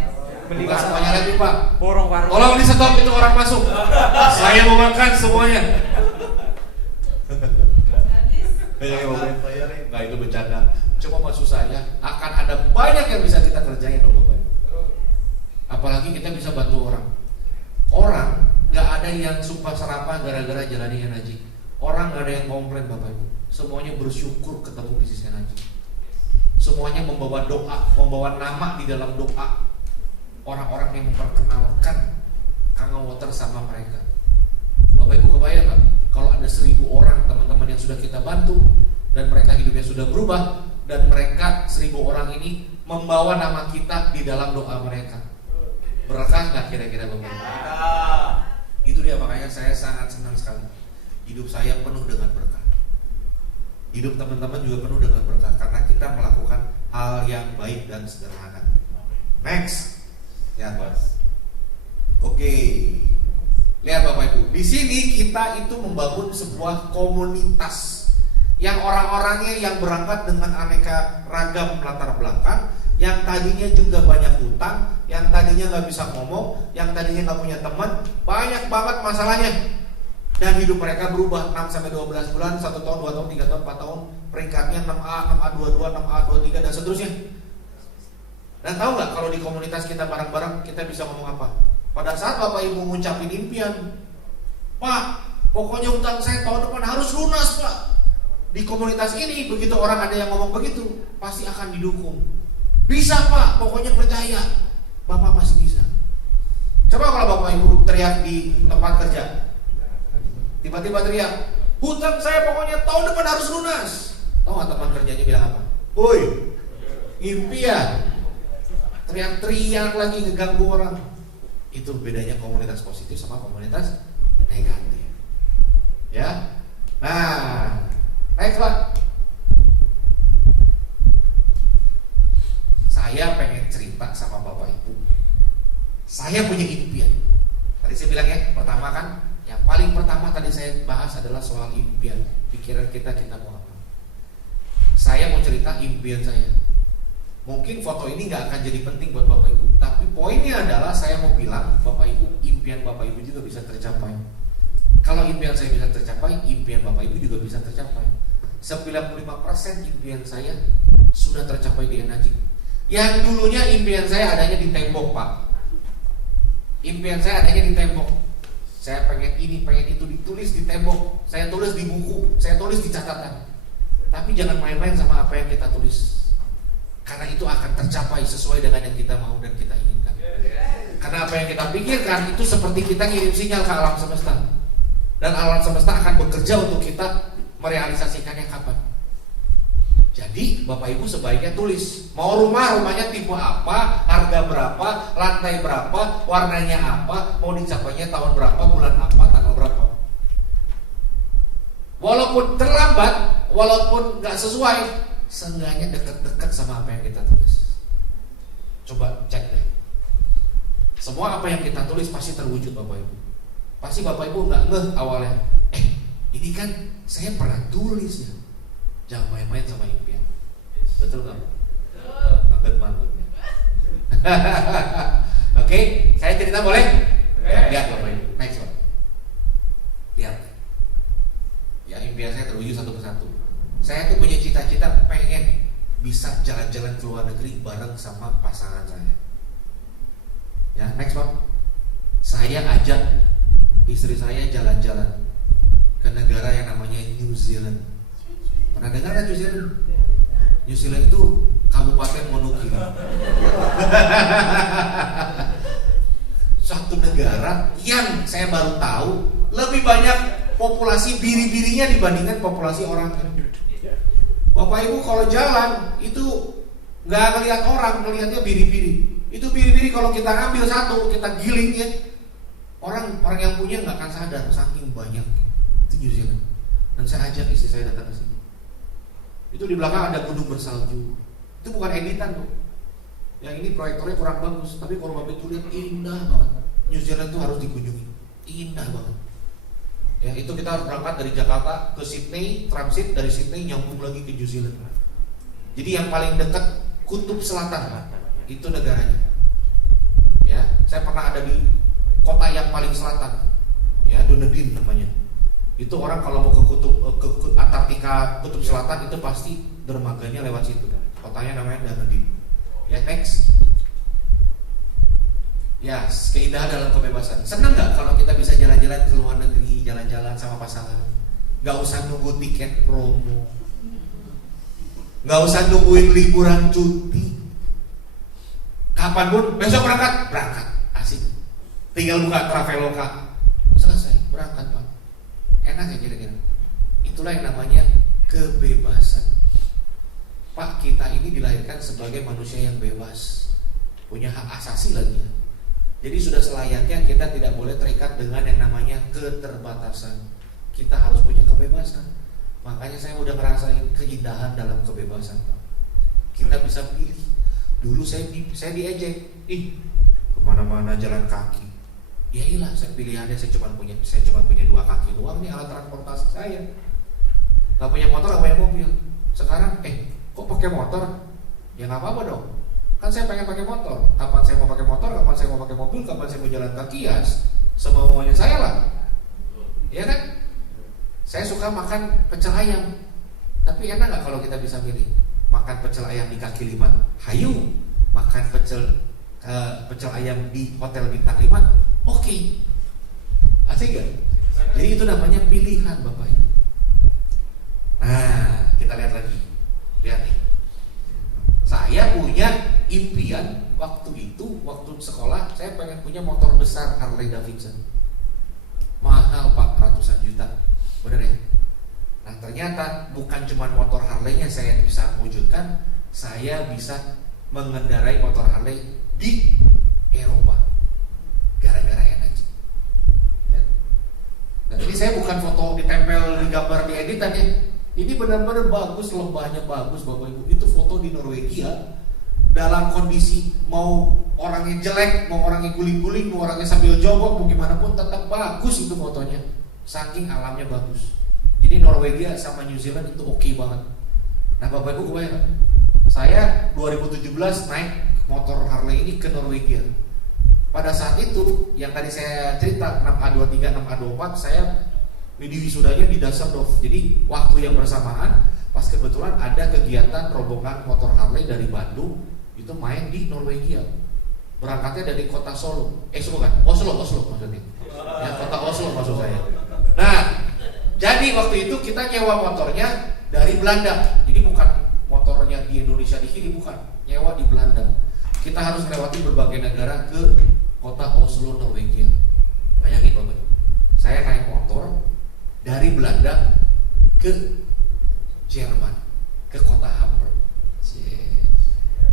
Bukan semuanya lagi Pak. Borong warung. Tolong di stop itu orang masuk. Saya mau makan semuanya. Nggak, itu bercanda. Cuma maksud saya akan ada banyak yang bisa kita kerjain loh Bapak. Apalagi kita bisa bantu orang. Orang nggak ada yang sumpah serapah gara-gara jalani energi. Orang nggak ada yang komplain Bapak Ibu. Semuanya bersyukur ketemu bisnis energi. Semuanya membawa doa, membawa nama di dalam doa. Orang-orang yang memperkenalkan Kangen Water sama mereka. Bapak Ibu kebayang gak? Kalau ada 1.000 orang teman-teman yang sudah kita bantu dan mereka hidupnya sudah berubah, dan mereka 1.000 orang ini membawa nama kita di dalam doa mereka. Berkah gak kira-kira Bapak Ibu? Itu dia, makanya saya sangat senang sekali. Hidup saya penuh dengan berkah. Hidup teman-teman juga penuh dengan berkah karena kita melakukan hal yang baik dan sederhana. Next. Lihat Mas. Oke. Lihat Bapak Ibu. Di sini kita itu membangun sebuah komunitas yang orang-orangnya yang berangkat dengan aneka ragam latar belakang, yang tadinya juga banyak hutang, yang tadinya nggak bisa ngomong, yang tadinya nggak punya teman, banyak banget masalahnya. Dan hidup mereka berubah 6-12 bulan, 1 tahun, 2 tahun, 3 tahun, 4 tahun, peringkatnya 6A, 6A22, 6A23 dan seterusnya. Dan tahu nggak kalau di komunitas kita bareng-bareng kita bisa ngomong apa? Pada saat Bapak Ibu ngucapin impian, Pak, pokoknya utang saya tahun depan harus lunas, Pak. Di komunitas ini begitu orang ada yang ngomong begitu, pasti akan didukung. Bisa, Pak, pokoknya percaya. Bapak pasti bisa. Coba kalau Bapak Ibu teriak di tempat kerja, tiba-tiba teriak, hutang saya pokoknya tahun depan harus lunas. Tahu nggak teman kerjanya bilang apa? Woi, impian. Teriak-teriak lagi ngeganggu orang. Itu bedanya komunitas positif sama komunitas negatif. Ya. Nah, next Pak. Saya pengen cerita sama Bapak Ibu. Saya punya impian. Tadi saya bilang ya, pertama kan, yang paling pertama tadi saya bahas adalah soal impian. Pikiran kita mau apa? Saya mau cerita impian saya. Mungkin foto ini nggak akan jadi penting buat Bapak Ibu, tapi poinnya adalah saya mau bilang Bapak Ibu, impian Bapak Ibu juga bisa tercapai. Kalau impian saya bisa tercapai, impian Bapak Ibu juga bisa tercapai. 95% impian saya sudah tercapai di Energy. Yang dulunya impian saya adanya di tembok, Pak. Impian saya adanya di tembok. Saya pengen ini, pengen itu, ditulis di tembok. Saya tulis di buku, saya tulis di catatan. Tapi jangan main-main sama apa yang kita tulis, karena itu akan tercapai sesuai dengan yang kita mau dan kita inginkan. Karena apa yang kita pikirkan itu seperti kita ngirim sinyal ke alam semesta, dan alam semesta akan bekerja untuk kita merealisasikannya kapan. Jadi Bapak Ibu sebaiknya tulis, mau rumahnya tipe apa, harga berapa, lantai berapa, warnanya apa, mau dicapainya tahun berapa, bulan apa, tanggal berapa. Walaupun terlambat, walaupun gak sesuai, seenggaknya dekat-dekat sama apa yang kita tulis. Coba cek deh. Semua apa yang kita tulis pasti terwujud Bapak Ibu. Pasti Bapak Ibu gak ngeh awalnya, ini kan saya pernah tulis ya. Jangan main-main sama impian. Betul gak? Mantap-mantapnya. Oke, saya cerita boleh? Lihat Bapak Ibu, next one. Lihat. Ya, impian saya terwujud satu persatu. Saya tuh punya cita-cita pengen bisa jalan-jalan ke luar negeri bareng sama pasangan saya. Ya, next Pak. Saya ajak istri saya jalan-jalan ke negara yang namanya New Zealand. Pernah dengar kan New Zealand? New Zealand itu Kabupaten Monogiri. Suatu negara yang saya baru tahu lebih banyak populasi biri-birinya dibandingkan populasi orangnya. Bapak Ibu kalau jalan itu nggak ngelihat orang, ngelihatnya biri-biri. Itu biri-biri kalau kita ngambil satu, kita giling ya, orang yang punya nggak akan sadar saking banyak. Itu New Zealand. Dan saya ajak istri saya datang ke sini. Itu di belakang ada gunung bersalju. Itu bukan editan tuh. Yang ini proyektornya kurang bagus, tapi kalau Bapak Ibu lihat indah banget. New Zealand itu harus dikunjungi. Indah banget. Ya, itu kita harus berangkat dari Jakarta ke Sydney, transit dari Sydney nyambung lagi ke New Zealand. Jadi yang paling dekat kutub selatan itu negaranya. Ya, saya pernah ada di kota yang paling selatan. Ya, Dunedin namanya. Itu orang kalau mau ke Antartika, kutub selatan itu pasti dermaganya lewat situ. Kotanya namanya Dunedin. Ya, next. Ya, keindahan dalam kebebasan. Senang gak kalau kita bisa jalan-jalan ke luar negeri, jalan-jalan sama pasangan? Gak usah nunggu tiket promo, gak usah nungguin liburan cuti. Kapanpun, besok berangkat, asik. Tinggal buka Traveloka, selesai, berangkat Pak. Enak ya kira-kira. Itulah yang namanya kebebasan. Pak, kita ini dilahirkan sebagai manusia yang bebas, punya hak asasi lagi ya. Jadi sudah selayaknya kita tidak boleh terikat dengan yang namanya keterbatasan. Kita harus punya kebebasan. Makanya saya udah ngerasain keindahan dalam kebebasan, Pak. Kita bisa pilih. Dulu saya diejek, kemana-mana jalan kaki. Ya iyalah, saya pilihannya saya cuma punya 2 kaki doang nih alat transportasi saya. Gak punya motor, gak punya mobil. Sekarang kok pakai motor? Ya nggak apa-apa dong. Kan saya pengen pakai motor. Kapan saya mau pakai motor, kapan saya mau pakai mobil, kapan saya mau jalan kaki ya semau-maunya saya lah. Ya kan? Saya suka makan pecel ayam. Tapi enak gak kalau kita bisa pilih? Makan pecel ayam di kaki 5, hayu. Makan pecel ayam di hotel bintang 5, Oke. Asik gak? Jadi itu namanya pilihan Bapak Ibu. Nah, kita lihat lagi. Lihat nih. Saya punya impian waktu sekolah, saya pengen punya motor besar Harley Davidson. Mahal Pak, ratusan juta. Bener ya? Nah ternyata bukan cuma motor Harley-nya saya bisa wujudkan, saya bisa mengendarai motor Harley di Eropa gara-gara energi. Ya. Nah ini saya bukan foto ditempel di gambar di editan ya. Ini benar-benar bagus, lembahnya bagus Bapak Ibu. Itu foto di Norwegia dalam kondisi mau orangnya jelek, mau orangnya guling-guling, mau orangnya sambil jongkok, mau gimana pun tetap bagus itu fotonya. Saking alamnya bagus. Jadi Norwegia sama New Zealand itu oke banget. Nah Bapak Ibu kebayang gak? Saya 2017 naik motor Harley ini ke Norwegia. Pada saat itu yang tadi saya cerita 6A23, 6A24, saya di wisudanya di Düsseldorf. Jadi waktu yang bersamaan pas kebetulan ada kegiatan rombongan motor Harley dari Bandung itu main di Norwegia. Berangkatnya dari kota Solo. Oslo maksudnya. Ya, kota Oslo maksud saya. Nah, jadi waktu itu kita nyewa motornya dari Belanda. Jadi bukan motornya di Indonesia di sini, bukan. Nyewa di Belanda. Kita harus melewati berbagai negara ke kota Oslo, Norwegia. Bayangin Bapak. Saya naik motor dari Belanda ke Jerman, ke kota Hamburg.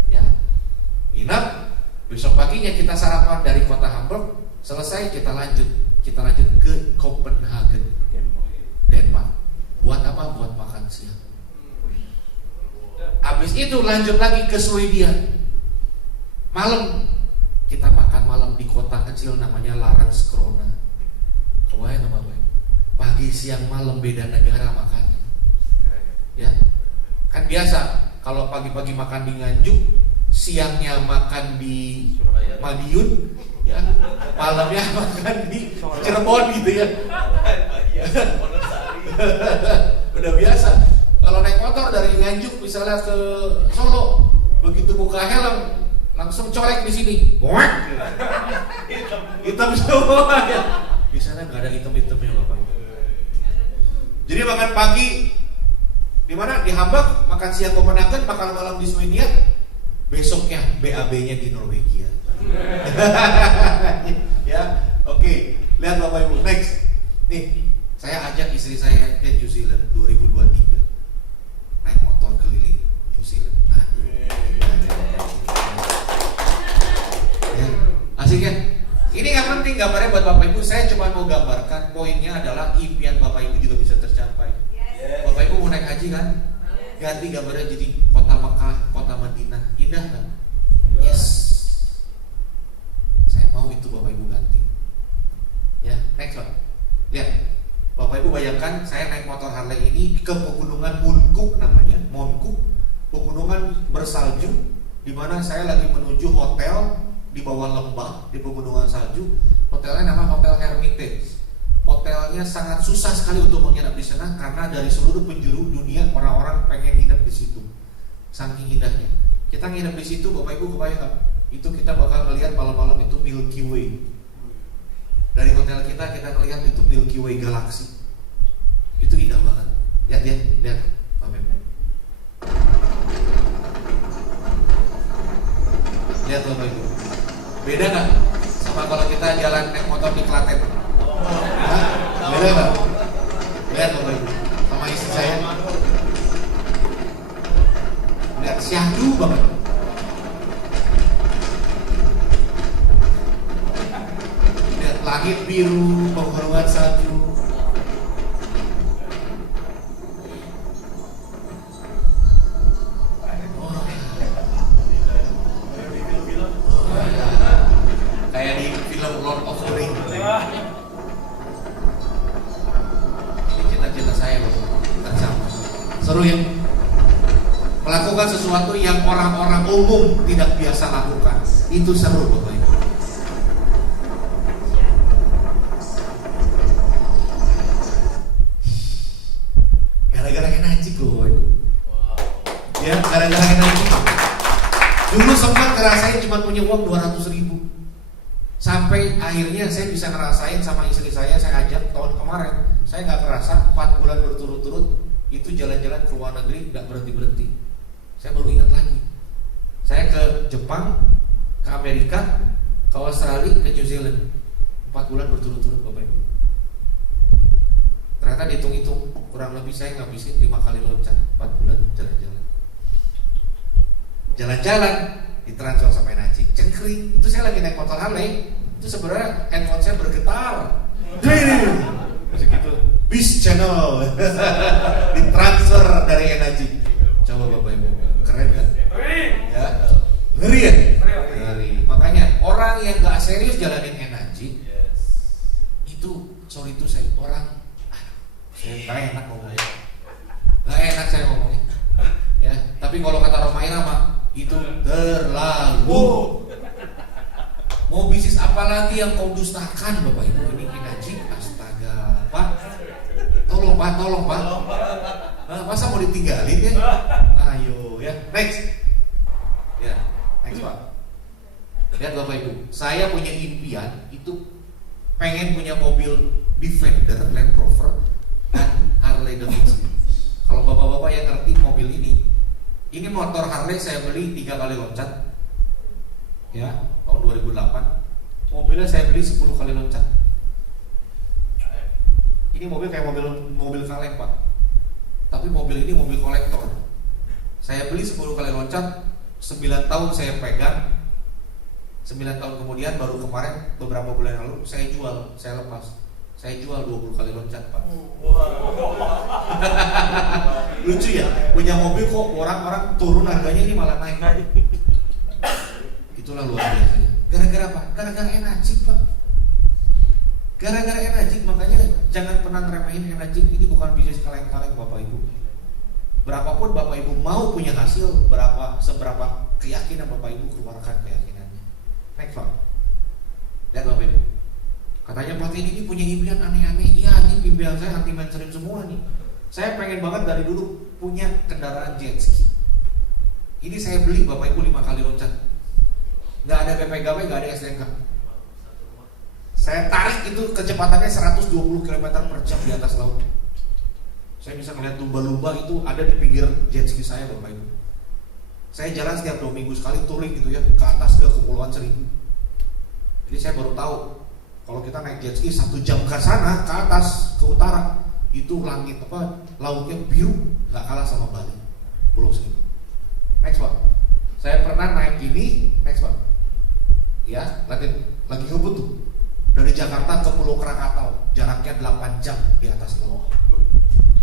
Ya. Nginap, besok paginya kita sarapan dari kota Hamburg, selesai kita lanjut ke Copenhagen, Denmark. Buat apa? Buat makan siang. Habis itu lanjut lagi ke Swedia. Malam kita makan malam di kota kecil namanya Landskrona. Kebayang apa? Pagi siang malam beda negara makannya. Ya. Kan biasa kalau pagi-pagi makan di Nganjuk, siangnya makan di Madiun, ya, malamnya makan di Cirebon gitu ya. Udah biasa. Kalau naik motor dari Nganjuk misalnya ke Solo, begitu buka helm langsung colek di sini. Hitam semua ya. Di sana nggak ada hitam-hitamnya Bapak. Jadi makan pagi di mana? Di Hamburg, makan siang Copenhagen, makan malam di Swedia, besoknya BAB-nya di Norwegia. Ya, oke. Lihat Bapak Ibu, next. Nih, saya ajak istri saya ke New Zealand 2023. Naik motor keliling New Zealand. Ya, asik ya? Ini nggak penting gambarnya buat Bapak Ibu. Saya cuma mau gambarkan poinnya adalah impian Bapak Ibu juga bisa tercapai. Bapak Ibu mau naik haji kan? Ganti gambarnya jadi kota Mekah, kota Madinah. Indah kan? Yes. Saya mau itu Bapak Ibu ganti. Ya, next Pak. Lihat. Bapak Ibu bayangkan saya naik motor Harley ini ke pegunungan Monkuk namanya, Monkuk. Pegunungan bersalju di mana saya lagi menuju hotel di bawah lembah di pegunungan salju. Hotelnya nama Hotel Hermitage. Hotelnya sangat susah sekali untuk menginap di sana karena dari seluruh penjuru dunia orang-orang pengen nginep di situ. Saking indahnya. Kita nginep di situ, Bapak Ibu kebayang nggak? Itu kita bakal melihat malam-malam itu Milky Way. Dari hotel kita melihat itu Milky Way galaksi. Itu indah banget. Lihat, Bapak Ibu. Lihat Bapak Ibu. Beda nggak sama kalau kita jalan naik motor di Klaten? Beda nggak? Lihat Bapak Ibu, sama istri saya. Lihat syahdu banget. Lihat langit biru, pegunungan salju. Kayak di film Lord of the Rings. Cita-cita saya tercapai. Seru ya? Melakukan sesuatu yang orang-orang umum tidak biasa lakukan. Itu seru Bapak Ibu. Gara-gara energi gue. Ya, gara-gara energi. Dulu sempat ngerasain cuma punya uang 200.000. Sampai Sampai akhirnya saya bisa ngerasain sama istri saya ajak tahun kemarin. Saya nggak kerasa 4 bulan berturut-turut itu jalan-jalan ke luar negeri nggak berhenti-berhenti. Saya baru ingat lagi. Saya ke Jepang, ke Amerika, ke Australia, ke New Zealand. 4 bulan berturut-turut Bapak Ibu. Ternyata dihitung-hitung kurang lebih saya ngabisin 5 kali loncat 4 bulan jalan-jalan. Jalan-jalan ditransfer sama Enaji. Cengkring, itu saya lagi naik motor Harley. Itu sebenarnya handphone saya bergetar. Segitu. Bis channel ditransfer dari Enaji. Coba Bapak Ibu, keren kan? Ya, ngeri ya? Ngeri. Makanya orang yang nggak serius jalanin Enaji, itu sorry itu saya orang, saya nggak enak ngomongnya, nggak enak saya ngomongnya. Ya, tapi kalau kata Romaira mah itu terlalu. Mau bisnis apa lagi yang kau dustakan Bapak Ibu? Ini Enaji, astaga Pak. Tolong Pak. Masa mau ditinggalin ya? Ayo ya, next. Ya, next Pak. Lihat Bapak Ibu, saya punya impian itu pengen punya mobil Defender, Land Rover, dan Harley Davidson. Kalau bapak-bapak yang ngerti mobil ini motor Harley saya beli 3 kali loncat. Ya, tahun 2008. Mobilnya saya beli 10 kali loncat. Ini mobil kayak mobil kaleng Pak. Tapi mobil ini mobil kolektor. Saya beli 10 kali loncat, 9 tahun saya pegang. 9 tahun kemudian baru kemarin beberapa bulan lalu saya jual, saya lepas. Saya jual 20 kali loncat Pak. Lucu ya, punya mobil kok orang-orang turun harganya ini malah naik. Itulah luar biasanya. Gara-gara apa? Gara-gara Enaji Pak. Gara-gara Enaji, makanya jangan pernah ngeremehin Enaji. Ini bukan bisnis kaleng-kaleng Bapak Ibu. Berapapun Bapak Ibu mau punya hasil, seberapa keyakinan Bapak Ibu keluarkan keyakinannya. Next Pak. Lihat Bapak Ibu. Katanya Pak Teddy ini punya impian aneh-aneh. Iya, ini impian saya anti mainstream semua nih. Saya pengen banget dari dulu punya kendaraan jet ski. Ini saya beli Bapak Ibu 5 kali loncat. Gak ada PPKW, gak ada STNK. Saya tarik itu kecepatannya 120 km per jam di atas laut. Saya bisa melihat lumba-lumba itu ada di pinggir jet ski saya Bapak Ibu. Saya jalan setiap 2 minggu sekali touring gitu ya, ke atas ke Kepulauan Seribu. Jadi saya baru tahu kalau kita naik jet ski 1 jam ke sana, ke atas, ke utara, itu langit lautnya biru, nggak kalah sama Bali, Pulau Seribu. Next Pak. Saya pernah naik ini, next Pak. Ya, lagi ngebut tuh. Dari Jakarta ke Pulau Krakatau, jaraknya 8 jam di atas laut.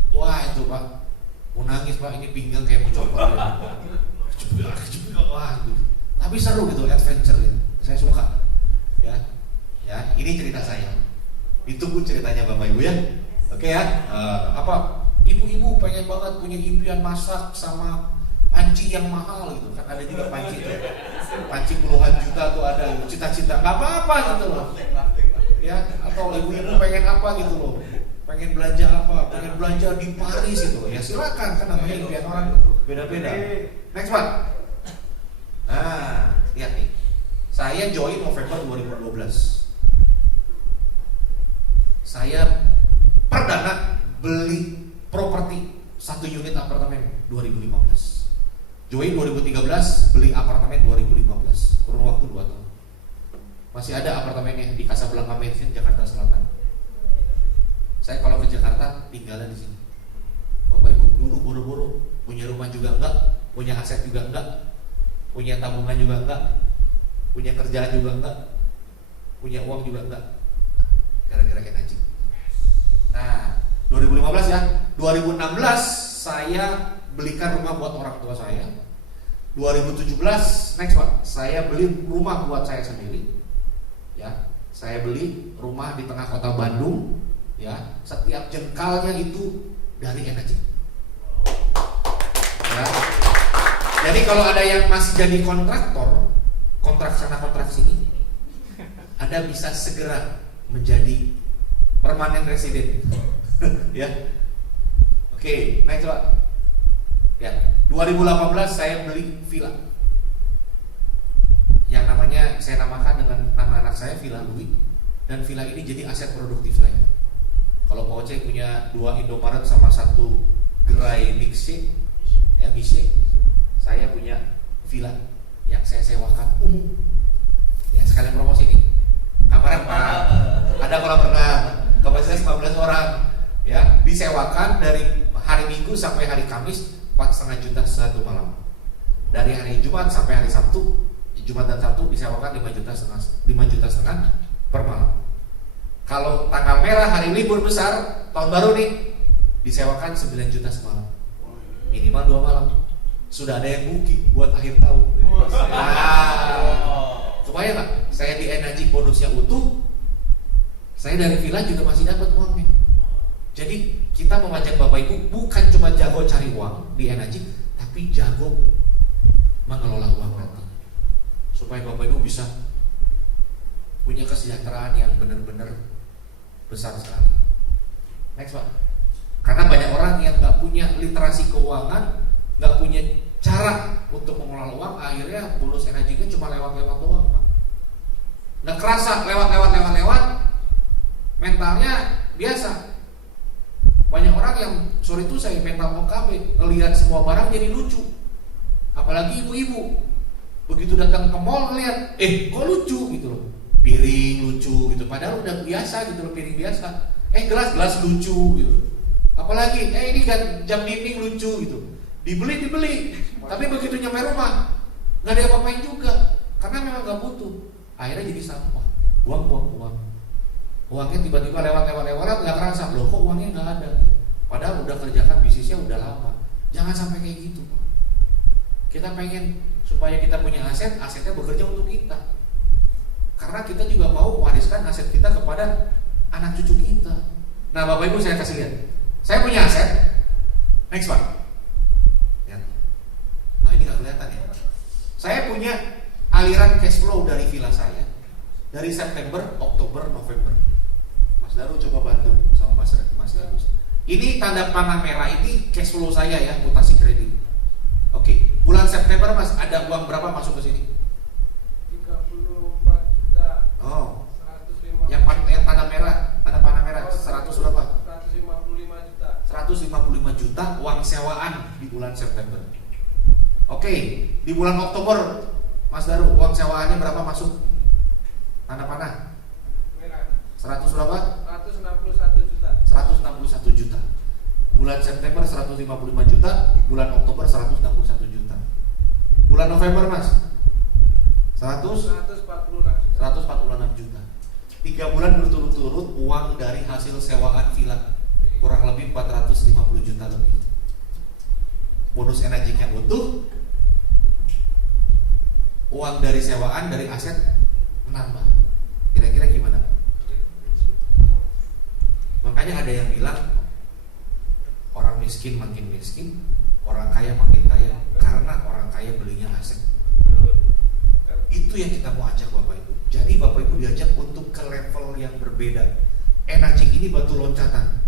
Wah itu Pak, mau nangis Pak, ini pinggang kayak mau copot ya. Wah, gitu. Tapi seru gitu, adventure ya. Saya suka. Ya, ini cerita saya. Ditunggu ceritanya Bapak Ibu ya. Oke ya. Ibu-ibu pengen banget punya impian masak sama panci yang mahal gitu kan, ada juga panci tuh. Panci puluhan juta tuh ada, cita-cita. Gak apa-apa gitu loh. Ya, atau ibu-ibu pengen apa gitu loh. Pengen belanja apa? Pengen belanja di Paris gitu loh. Ya silakan, kan namanya impian orang beda-beda. Next Pak. Nah, lihat nih. Saya join November 2012. Saya perdana beli properti 1 unit apartemen 2015. Join 2013, beli apartemen 2015. Kurun waktu 2 tahun. Masih ada apartemennya di Casablanca Mansion, Jakarta Selatan. Saya kalau ke Jakarta tinggalnya di sini. Bapak Ibu dulu boro-boro punya rumah juga enggak, punya aset juga enggak, punya tabungan juga enggak, punya kerjaan juga enggak, punya uang juga enggak. Gara-gara Enaji. Nah, 2015 ya. 2016 saya belikan rumah buat orang tua saya. 2017 next Pak, saya beli rumah buat saya sendiri. Ya, saya beli rumah di tengah kota Bandung. Ya, setiap jengkalnya itu dari Enaji. Ya. Jadi kalau ada yang masih jadi kontraktor, kontrak sana kontrak sini, Anda bisa segera menjadi permanen resident. Ya. Oke, next Pak. Ya, 2018 saya beli villa yang namanya saya namakan dengan nama anak saya Villa Louis, dan villa ini jadi aset produktif saya. Kalau Pak Oce punya 2 Indomaret sama 1 gerai Mixe, ya Mixe, saya punya villa yang saya sewakan umum. Ya sekalian promosi nih. Kamarnya ada kolam renang, kapasitas 15 orang, ya disewakan dari hari Minggu sampai hari Kamis 4,5 juta satu malam. Dari hari Jumat sampai hari Sabtu, Jumat dan Sabtu disewakan 5 juta setengah per malam. Kalau tanggal merah hari libur besar tahun baru nih, disewakan 9 juta semalam. Minimal 2 malam. Sudah ada yang booking buat akhir tahun. Kebayang nggak? Saya di energi bonusnya utuh, saya dari villa juga masih dapat uangnya. Jadi kita mengajak Bapak Ibu bukan cuma jago cari uang di energi, tapi jago mengelola uang nanti, supaya Bapak Ibu bisa punya kesejahteraan yang benar-benar besar sekali. Next Pak. Karena banyak orang yang nggak punya literasi keuangan, nggak punya cara untuk mengelola uang, akhirnya bonus energinya cuma lewat-lewat doang Pak. Nggak kerasa lewat, mentalnya biasa. Banyak orang yang sorry itu saya mental OKB, ngelihat semua barang jadi lucu. Apalagi ibu-ibu, begitu datang ke mall ngelihat, kok lucu gitu loh. Piring lucu gitu, padahal udah biasa gitu loh, piring biasa. Gelas lucu gitu. Apalagi ini kan jam dinding lucu gitu. Dibeli. Tapi begitu nyampe rumah nggak ada apa-apain juga, karena memang nggak butuh. Akhirnya jadi sampah, uang. Uangnya tiba-tiba lewat nggak kerasa, loh kok uangnya nggak ada. Padahal udah kerjakan bisnisnya udah lama. Jangan sampai kayak gitu. Kita pengen supaya kita punya asetnya bekerja untuk kita. Karena kita juga mau mewariskan aset kita kepada anak cucu kita. Nah Bapak Ibu saya kasih lihat, saya punya aset. Next Pak. Lihat. Nah ini nggak kelihatan ya. Saya punya aliran cash flow dari villa saya dari September, Oktober, November. Mas Daru coba bantu sama Mas Darus. Ini tanda panah merah ini cash flow saya ya, mutasi kredit. Oke, bulan September Mas ada uang berapa masuk ke sini? 34 juta. Oh. 150. Yang tanda panah merah 100 berapa? 155 juta. 155 juta uang sewaan di bulan September. Oke, di bulan Oktober Mas Daru uang sewaannya berapa masuk? Tanda panah Merah. 100 berapa? 161 juta. 161 juta. Bulan September 155 juta, bulan Oktober 161 juta. Bulan November Mas 146 juta. 146 juta. 3 bulan berturut-turut uang dari hasil sewaan villa kurang lebih 450 juta lebih. Bonus energinya utuh, uang dari sewaan dari aset menambah. Kira-kira gimana? Makanya ada yang bilang orang miskin makin miskin, orang kaya makin kaya, karena orang kaya belinya aset. Itu yang kita mau ajak Bapak Ibu. Jadi Bapak Ibu diajak untuk ke level yang berbeda. Energi ini batu loncatan.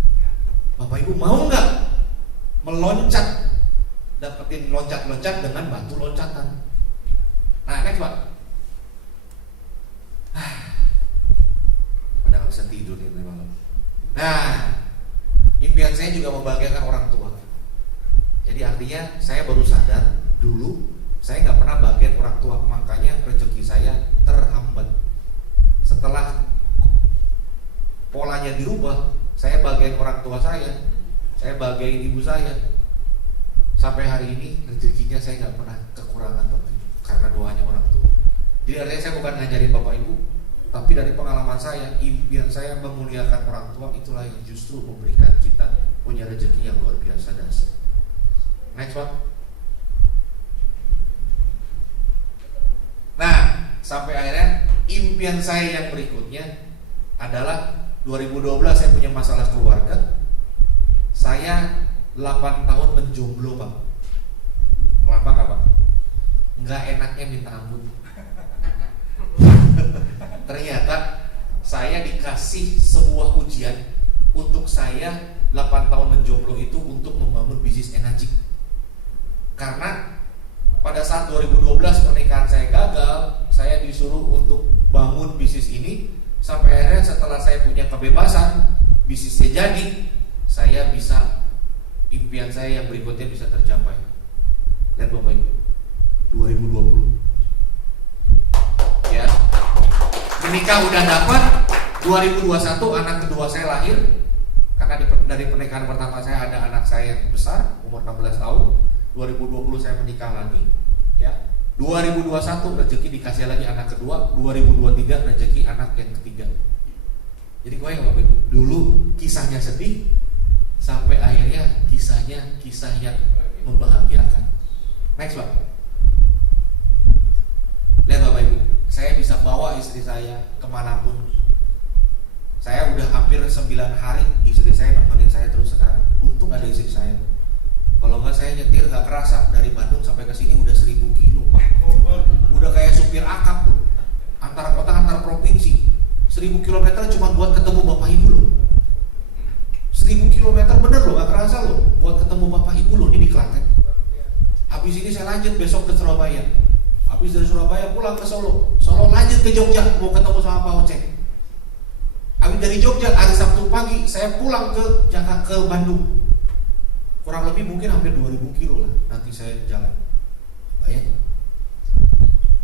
Bapak Ibu mau nggak meloncat, dapetin loncat-loncat dengan batu loncatan? Nah, next Pak. Pada nggak bisa tidur nih malam. Nah, impian saya juga membahagiakan orang tua. Jadi artinya saya baru sadar dulu saya nggak pernah bagian orang tua, makanya rezeki saya terhambat. Setelah polanya dirubah, saya bagian orang tua saya bagian ibu saya. Sampai hari ini rezekinya saya nggak pernah kekurangan Bapak Ibu, karena doanya orang tua. Jadi artinya saya bukan ngajarin Bapak Ibu, tapi dari pengalaman saya, impian saya memuliakan orang tua itulah yang justru memberikan kita punya rezeki yang luar biasa dahsyat. Next Pak. Nah, sampai akhirnya impian saya yang berikutnya adalah 2012 saya punya masalah keluarga. Saya 8 tahun menjomblo Pak. Lama gak Pak? Nggak enaknya minta ampun. Ternyata saya dikasih sebuah ujian untuk saya 8 tahun menjomblo itu untuk membangun bisnis energi. Karena pada saat 2012 pernikahan saya gagal, saya disuruh untuk bangun bisnis ini, sampai akhirnya setelah saya punya kebebasan, bisnisnya jadi, saya bisa, impian saya yang berikutnya bisa tercapai. Lihat Bapak Ibu, 2020 ya, menikah udah dapat, 2021 anak kedua saya lahir. Karena dari pernikahan pertama saya ada anak saya yang besar, umur 16 tahun. 2020 saya menikah lagi, ya. 2021 rezeki dikasih lagi anak kedua, 2023 rezeki anak yang ketiga. Jadi gue yang Bapak Ibu, dulu kisahnya sedih, sampai akhirnya kisahnya kisah yang membahagiakan. Next Pak. Lihat Bapak Ibu, saya bisa bawa istri saya kemanapun. Saya udah hampir 9 hari istri saya nemenin saya terus sekarang. Untung ada istri saya. Kalau nggak saya nyetir nggak kerasa, dari Bandung sampai ke sini udah 1000 kilo Pak. Udah kayak supir akap loh. Antara kota antar provinsi. 1000 kilometer cuma buat ketemu Bapak Ibu loh. 1000 kilometer bener loh, nggak kerasa loh buat ketemu Bapak Ibu loh, ini di Klaten. Habis ini saya lanjut besok ke Surabaya. Habis dari Surabaya pulang ke Solo. Solo lanjut ke Jogja mau ketemu sama Pak Oceng. Habis dari Jogja hari Sabtu pagi saya pulang ke Jakarta, ke Bandung. Kurang lebih mungkin hampir 2000 kilo lah nanti saya jalan. Bayang.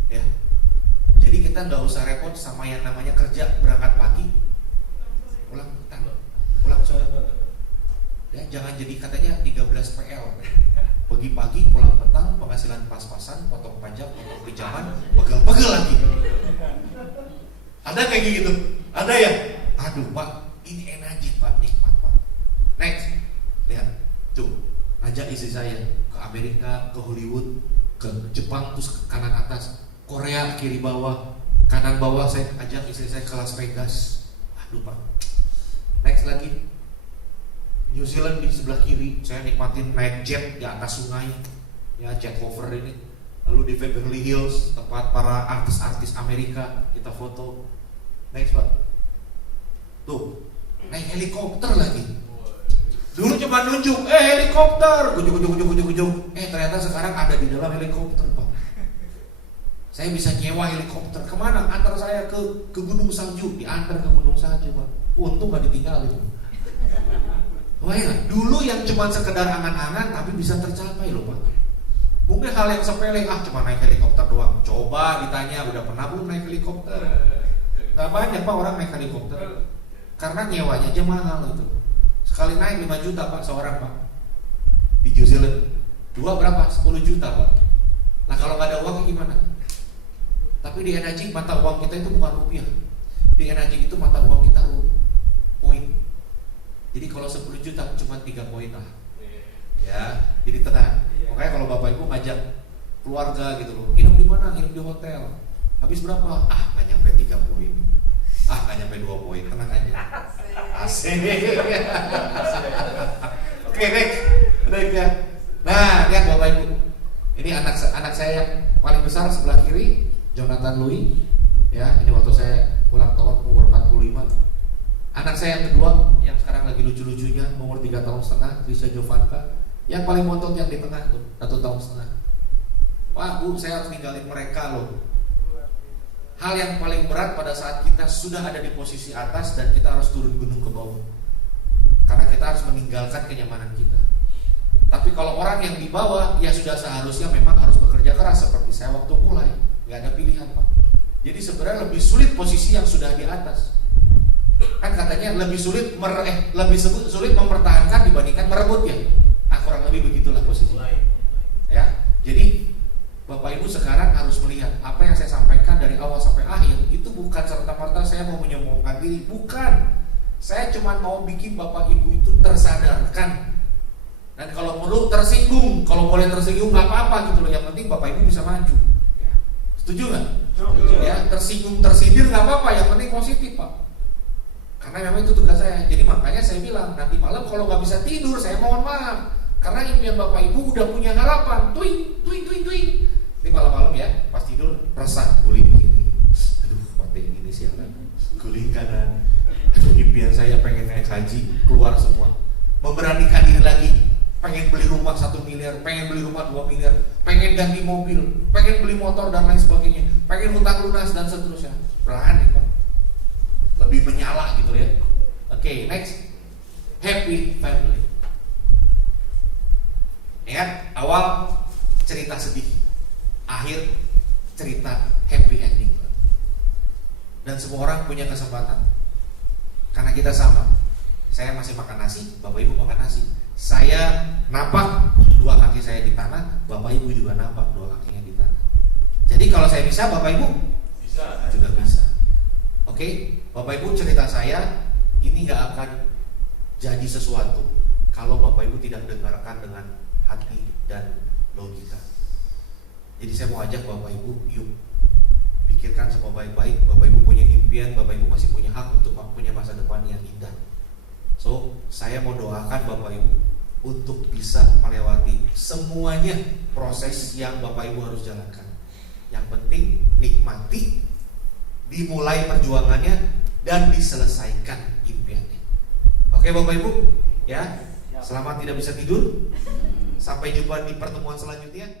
Ya. Jadi kita nggak usah repot sama yang namanya kerja, berangkat pagi, pulang petang, pulang sore. Ya, jangan jadi katanya 13 PL. Pergi pagi, pulang petang, penghasilan pas-pasan, potong pajak, potong pinjaman, pegel-pegel lagi. Ada kayak gitu? Ada ya? Aduh Pak, ini energi Pak, nikmat Pak. Next, lihat, tuh, ajak istri saya ke Amerika, ke Hollywood, ke Jepang, terus ke kanan atas, Korea kiri bawah, kanan bawah saya ajak istri saya ke Las Vegas. Aduh Pak. Next lagi, New Zealand di sebelah kiri, saya nikmatin naik jet di atas sungai, ya jet cover ini. Lalu di Beverly Hills, tempat para artis-artis Amerika kita foto. Next Pak. Tuh, naik helikopter lagi. Dulu cuma nunjuk, helikopter, gujung. Ternyata sekarang ada di dalam helikopter Pak. Saya bisa nyewa helikopter. Kemana? Antar saya ke Gunung Salju, diantar ke Gunung Salju Pak. Untung gak ditinggalin. Bayang, dulu yang cuma sekedar angan-angan tapi bisa tercapai loh Pak. Mungkin hal yang sepele, cuma naik helikopter doang. Coba ditanya, udah pernah belum naik helikopter? Gak banyak Pak orang naik helikopter. Karena nyewanya aja mahal itu. Sekali naik 5 juta Pak seorang Pak. Di New Zealand. 2 berapa? 10 juta Pak. Nah kalau gak ada uangnya gimana? Tapi di energi mata uang kita itu bukan rupiah. Di energi itu mata uang kita poin. Jadi kalau 10 juta cuma 3 poin lah. Ya, jadi tenang. Makanya kalau Bapak Ibu ngajak keluarga gitu loh, nginep di mana? Nginep di hotel. Habis berapa? Gak nyampe 3 poin. Gak nyampe 2 poin, tenang aja. Asik. Oke, baik ya. Nah, lihat Bapak Ibu. Ini anak saya yang paling besar sebelah kiri, Jonathan Louis. Ya, ini waktu saya ulang tahun umur 45. Anak saya yang kedua, yang sekarang lagi lucu-lucunya, umur 3 tahun setengah, Trisha Jovanka. Yang paling montot yang di tengah tuh, 1 tahun setengah. Pak, Bu, saya harus ninggalin mereka loh. Hal yang paling berat pada saat kita sudah ada di posisi atas dan kita harus turun gunung ke bawah. Karena kita harus meninggalkan kenyamanan kita. Tapi kalau orang yang di bawah, ya sudah seharusnya memang harus bekerja keras seperti saya waktu mulai. Gak ada pilihan Pak. Jadi sebenarnya lebih sulit posisi yang sudah di atas. Kan katanya lebih sulit mempertahankan dibandingkan merebut ya. Nah kurang lebih begitulah posisi. Ya, jadi Bapak Ibu sekarang harus melihat apa yang saya sampaikan dari awal sampai akhir itu bukan serta-merta saya mau menyombongkan diri, bukan. Saya cuma mau bikin Bapak Ibu itu tersadarkan. Dan kalau perlu tersinggung, kalau boleh tersinggung nggak apa-apa gitu loh. Yang penting Bapak Ibu bisa maju. Setuju nggak? Ya, tersinggung, tersindir nggak apa-apa. Yang penting positif Pak. Karena memang itu tugas saya. Jadi makanya saya bilang nanti malam kalau nggak bisa tidur, saya mohon maaf. Karena impian Bapak Ibu udah punya harapan. Twing. Ini malam-malam ya, pas tidur resah, guling begini. Aduh, partai ini sialan. Guling kanan. Aduh, impian saya pengen naik haji, keluar semua. Memberanikan diri lagi. pengen beli rumah 1 miliar, pengen beli rumah 2 miliar, pengen ganti mobil, pengen beli motor dan lain sebagainya, pengen hutang lunas dan seterusnya. Berani Pak, lebih menyala gitu ya. Oke, next, happy family. Ingat, awal cerita sedih, akhir cerita happy ending. Dan semua orang punya kesempatan, karena kita sama. Saya masih makan nasi, Bapak Ibu makan nasi. Saya napak 2 kaki saya di tanah, Bapak Ibu juga napak 2 kakinya di tanah. Jadi kalau saya bisa, Bapak Ibu Bisa. juga bisa. Oke, Bapak Ibu, cerita saya ini gak akan jadi sesuatu kalau Bapak Ibu tidak dengarkan dengan hati dan logika. Jadi saya mau ajak Bapak Ibu, yuk pikirkan semua baik-baik. Bapak Ibu punya impian, Bapak Ibu masih punya hak untuk punya masa depan yang indah. So, saya mau doakan Bapak Ibu untuk bisa melewati semuanya proses yang Bapak Ibu harus jalankan. Yang penting nikmati, dimulai perjuangannya dan diselesaikan impiannya. Oke Bapak Ibu, ya. Selamat tidak bisa tidur. Sampai jumpa di pertemuan selanjutnya.